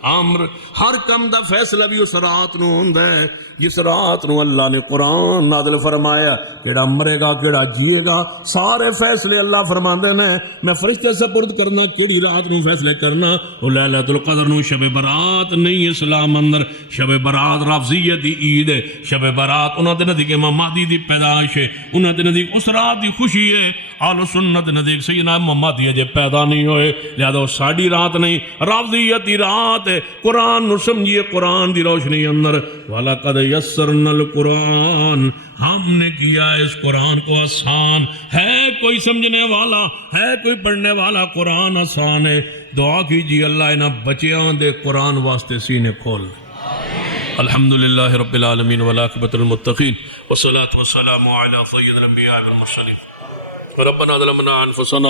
امر. ہر کم دا فیصلہ بھی اس رات نو ہوندا ہے جس رات نو اللہ نے قرآن نازل فرمایا. کیڑا مرے گا کیڑا جیے گا سارے فیصلے اللہ فرماندے نے. میں فرشتے سپرد کرنا کیڑی رات نو فیصلے کرنا او لیلۃ القدر نو. شب برات نہیں اسلام اندر شب برات رافضیت دی عید ہے. شب برات انہاں دے نزدیک امام مہدی دی پیدائش ہے. انہاں دے نزدیک اس رات دی خوشی ہے. اہل سنت نزدیک سیدنا امام مہدی اجے پیدا نہیں ہوئے لہذا وہ ساڈی رات نہیں رافضیت دی رات ہے. قرآن نو سمجھیے قرآن دی روشنی اندر وَلَقَدْ يَسَّرْنَا الْقُرْآنَ ہم نے کیا اس قرآن کو آسان. ہے کوئی سمجھنے والا ہے کوئی پڑھنے والا قرآن آسان ہے. دعا کیجیے اللہ انہاں بچیاں دے قرآن واسطے سینے کھول. الحمدللہ رب العالمین والعاقبۃ للمتقین والصلاۃ والسلام علی سید الانبیاء والمرسلین. ربنا ظلمنا انفسنا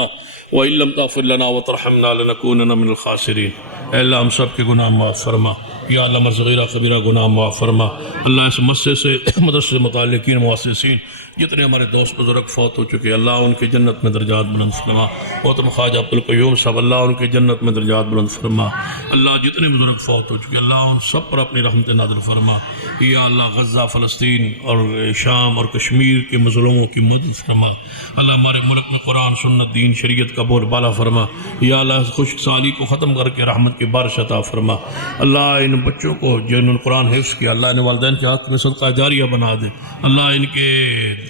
وان لم تغفر لنا وترحمنا لنكونن من الخاسرین. اے اللہ ہم سب کے گناہ معاف فرما. یا اللہ ہمارے صغیرہ کبیرہ گناہ معاف فرما. اللہ اس مسجد سے مدرسے سے متعلقین مؤسسین جتنے ہمارے دوست بزرگ فوت ہو چکے اللہ ان کی جنت میں درجات بلند فرما. محترم خواجہ عبدالقیوم صاحب اللہ ان کی جنت میں درجات بلند فرما. اللہ جتنے بزرگ فوت ہو چکے اللہ ان سب پر اپنی رحمت نازل فرما. یا اللہ غزہ فلسطین اور شام اور کشمیر کے مظلوموں کی مدد فرما. اللہ ہمارے ملک میں قرآن سنت دین شریعت کا بول بالا فرما. یا اللہ خشک سالی کو ختم کر کے رحمت کی بارش عطا فرما. اللہ ان بچوں کو جنہوں نے قرآن حفظ کیا اللہ ان والدین کے ہاتھ میں صدقہ جاریہ بنا دے. اللہ ان کے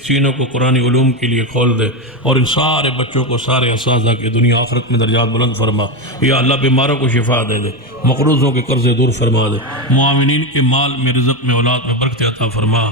سینوں کو قرآنی علوم کے لیے کھول دے اور ان سارے بچوں کو سارے اساتذہ کے دنیا آخرت میں درجات بلند فرما. یا اللہ بیماروں کو شفا دے دے. مقروضوں کے قرضے دور فرما دے. معاونین کے مال میں رزق میں اولاد میں برکت عطا فرما.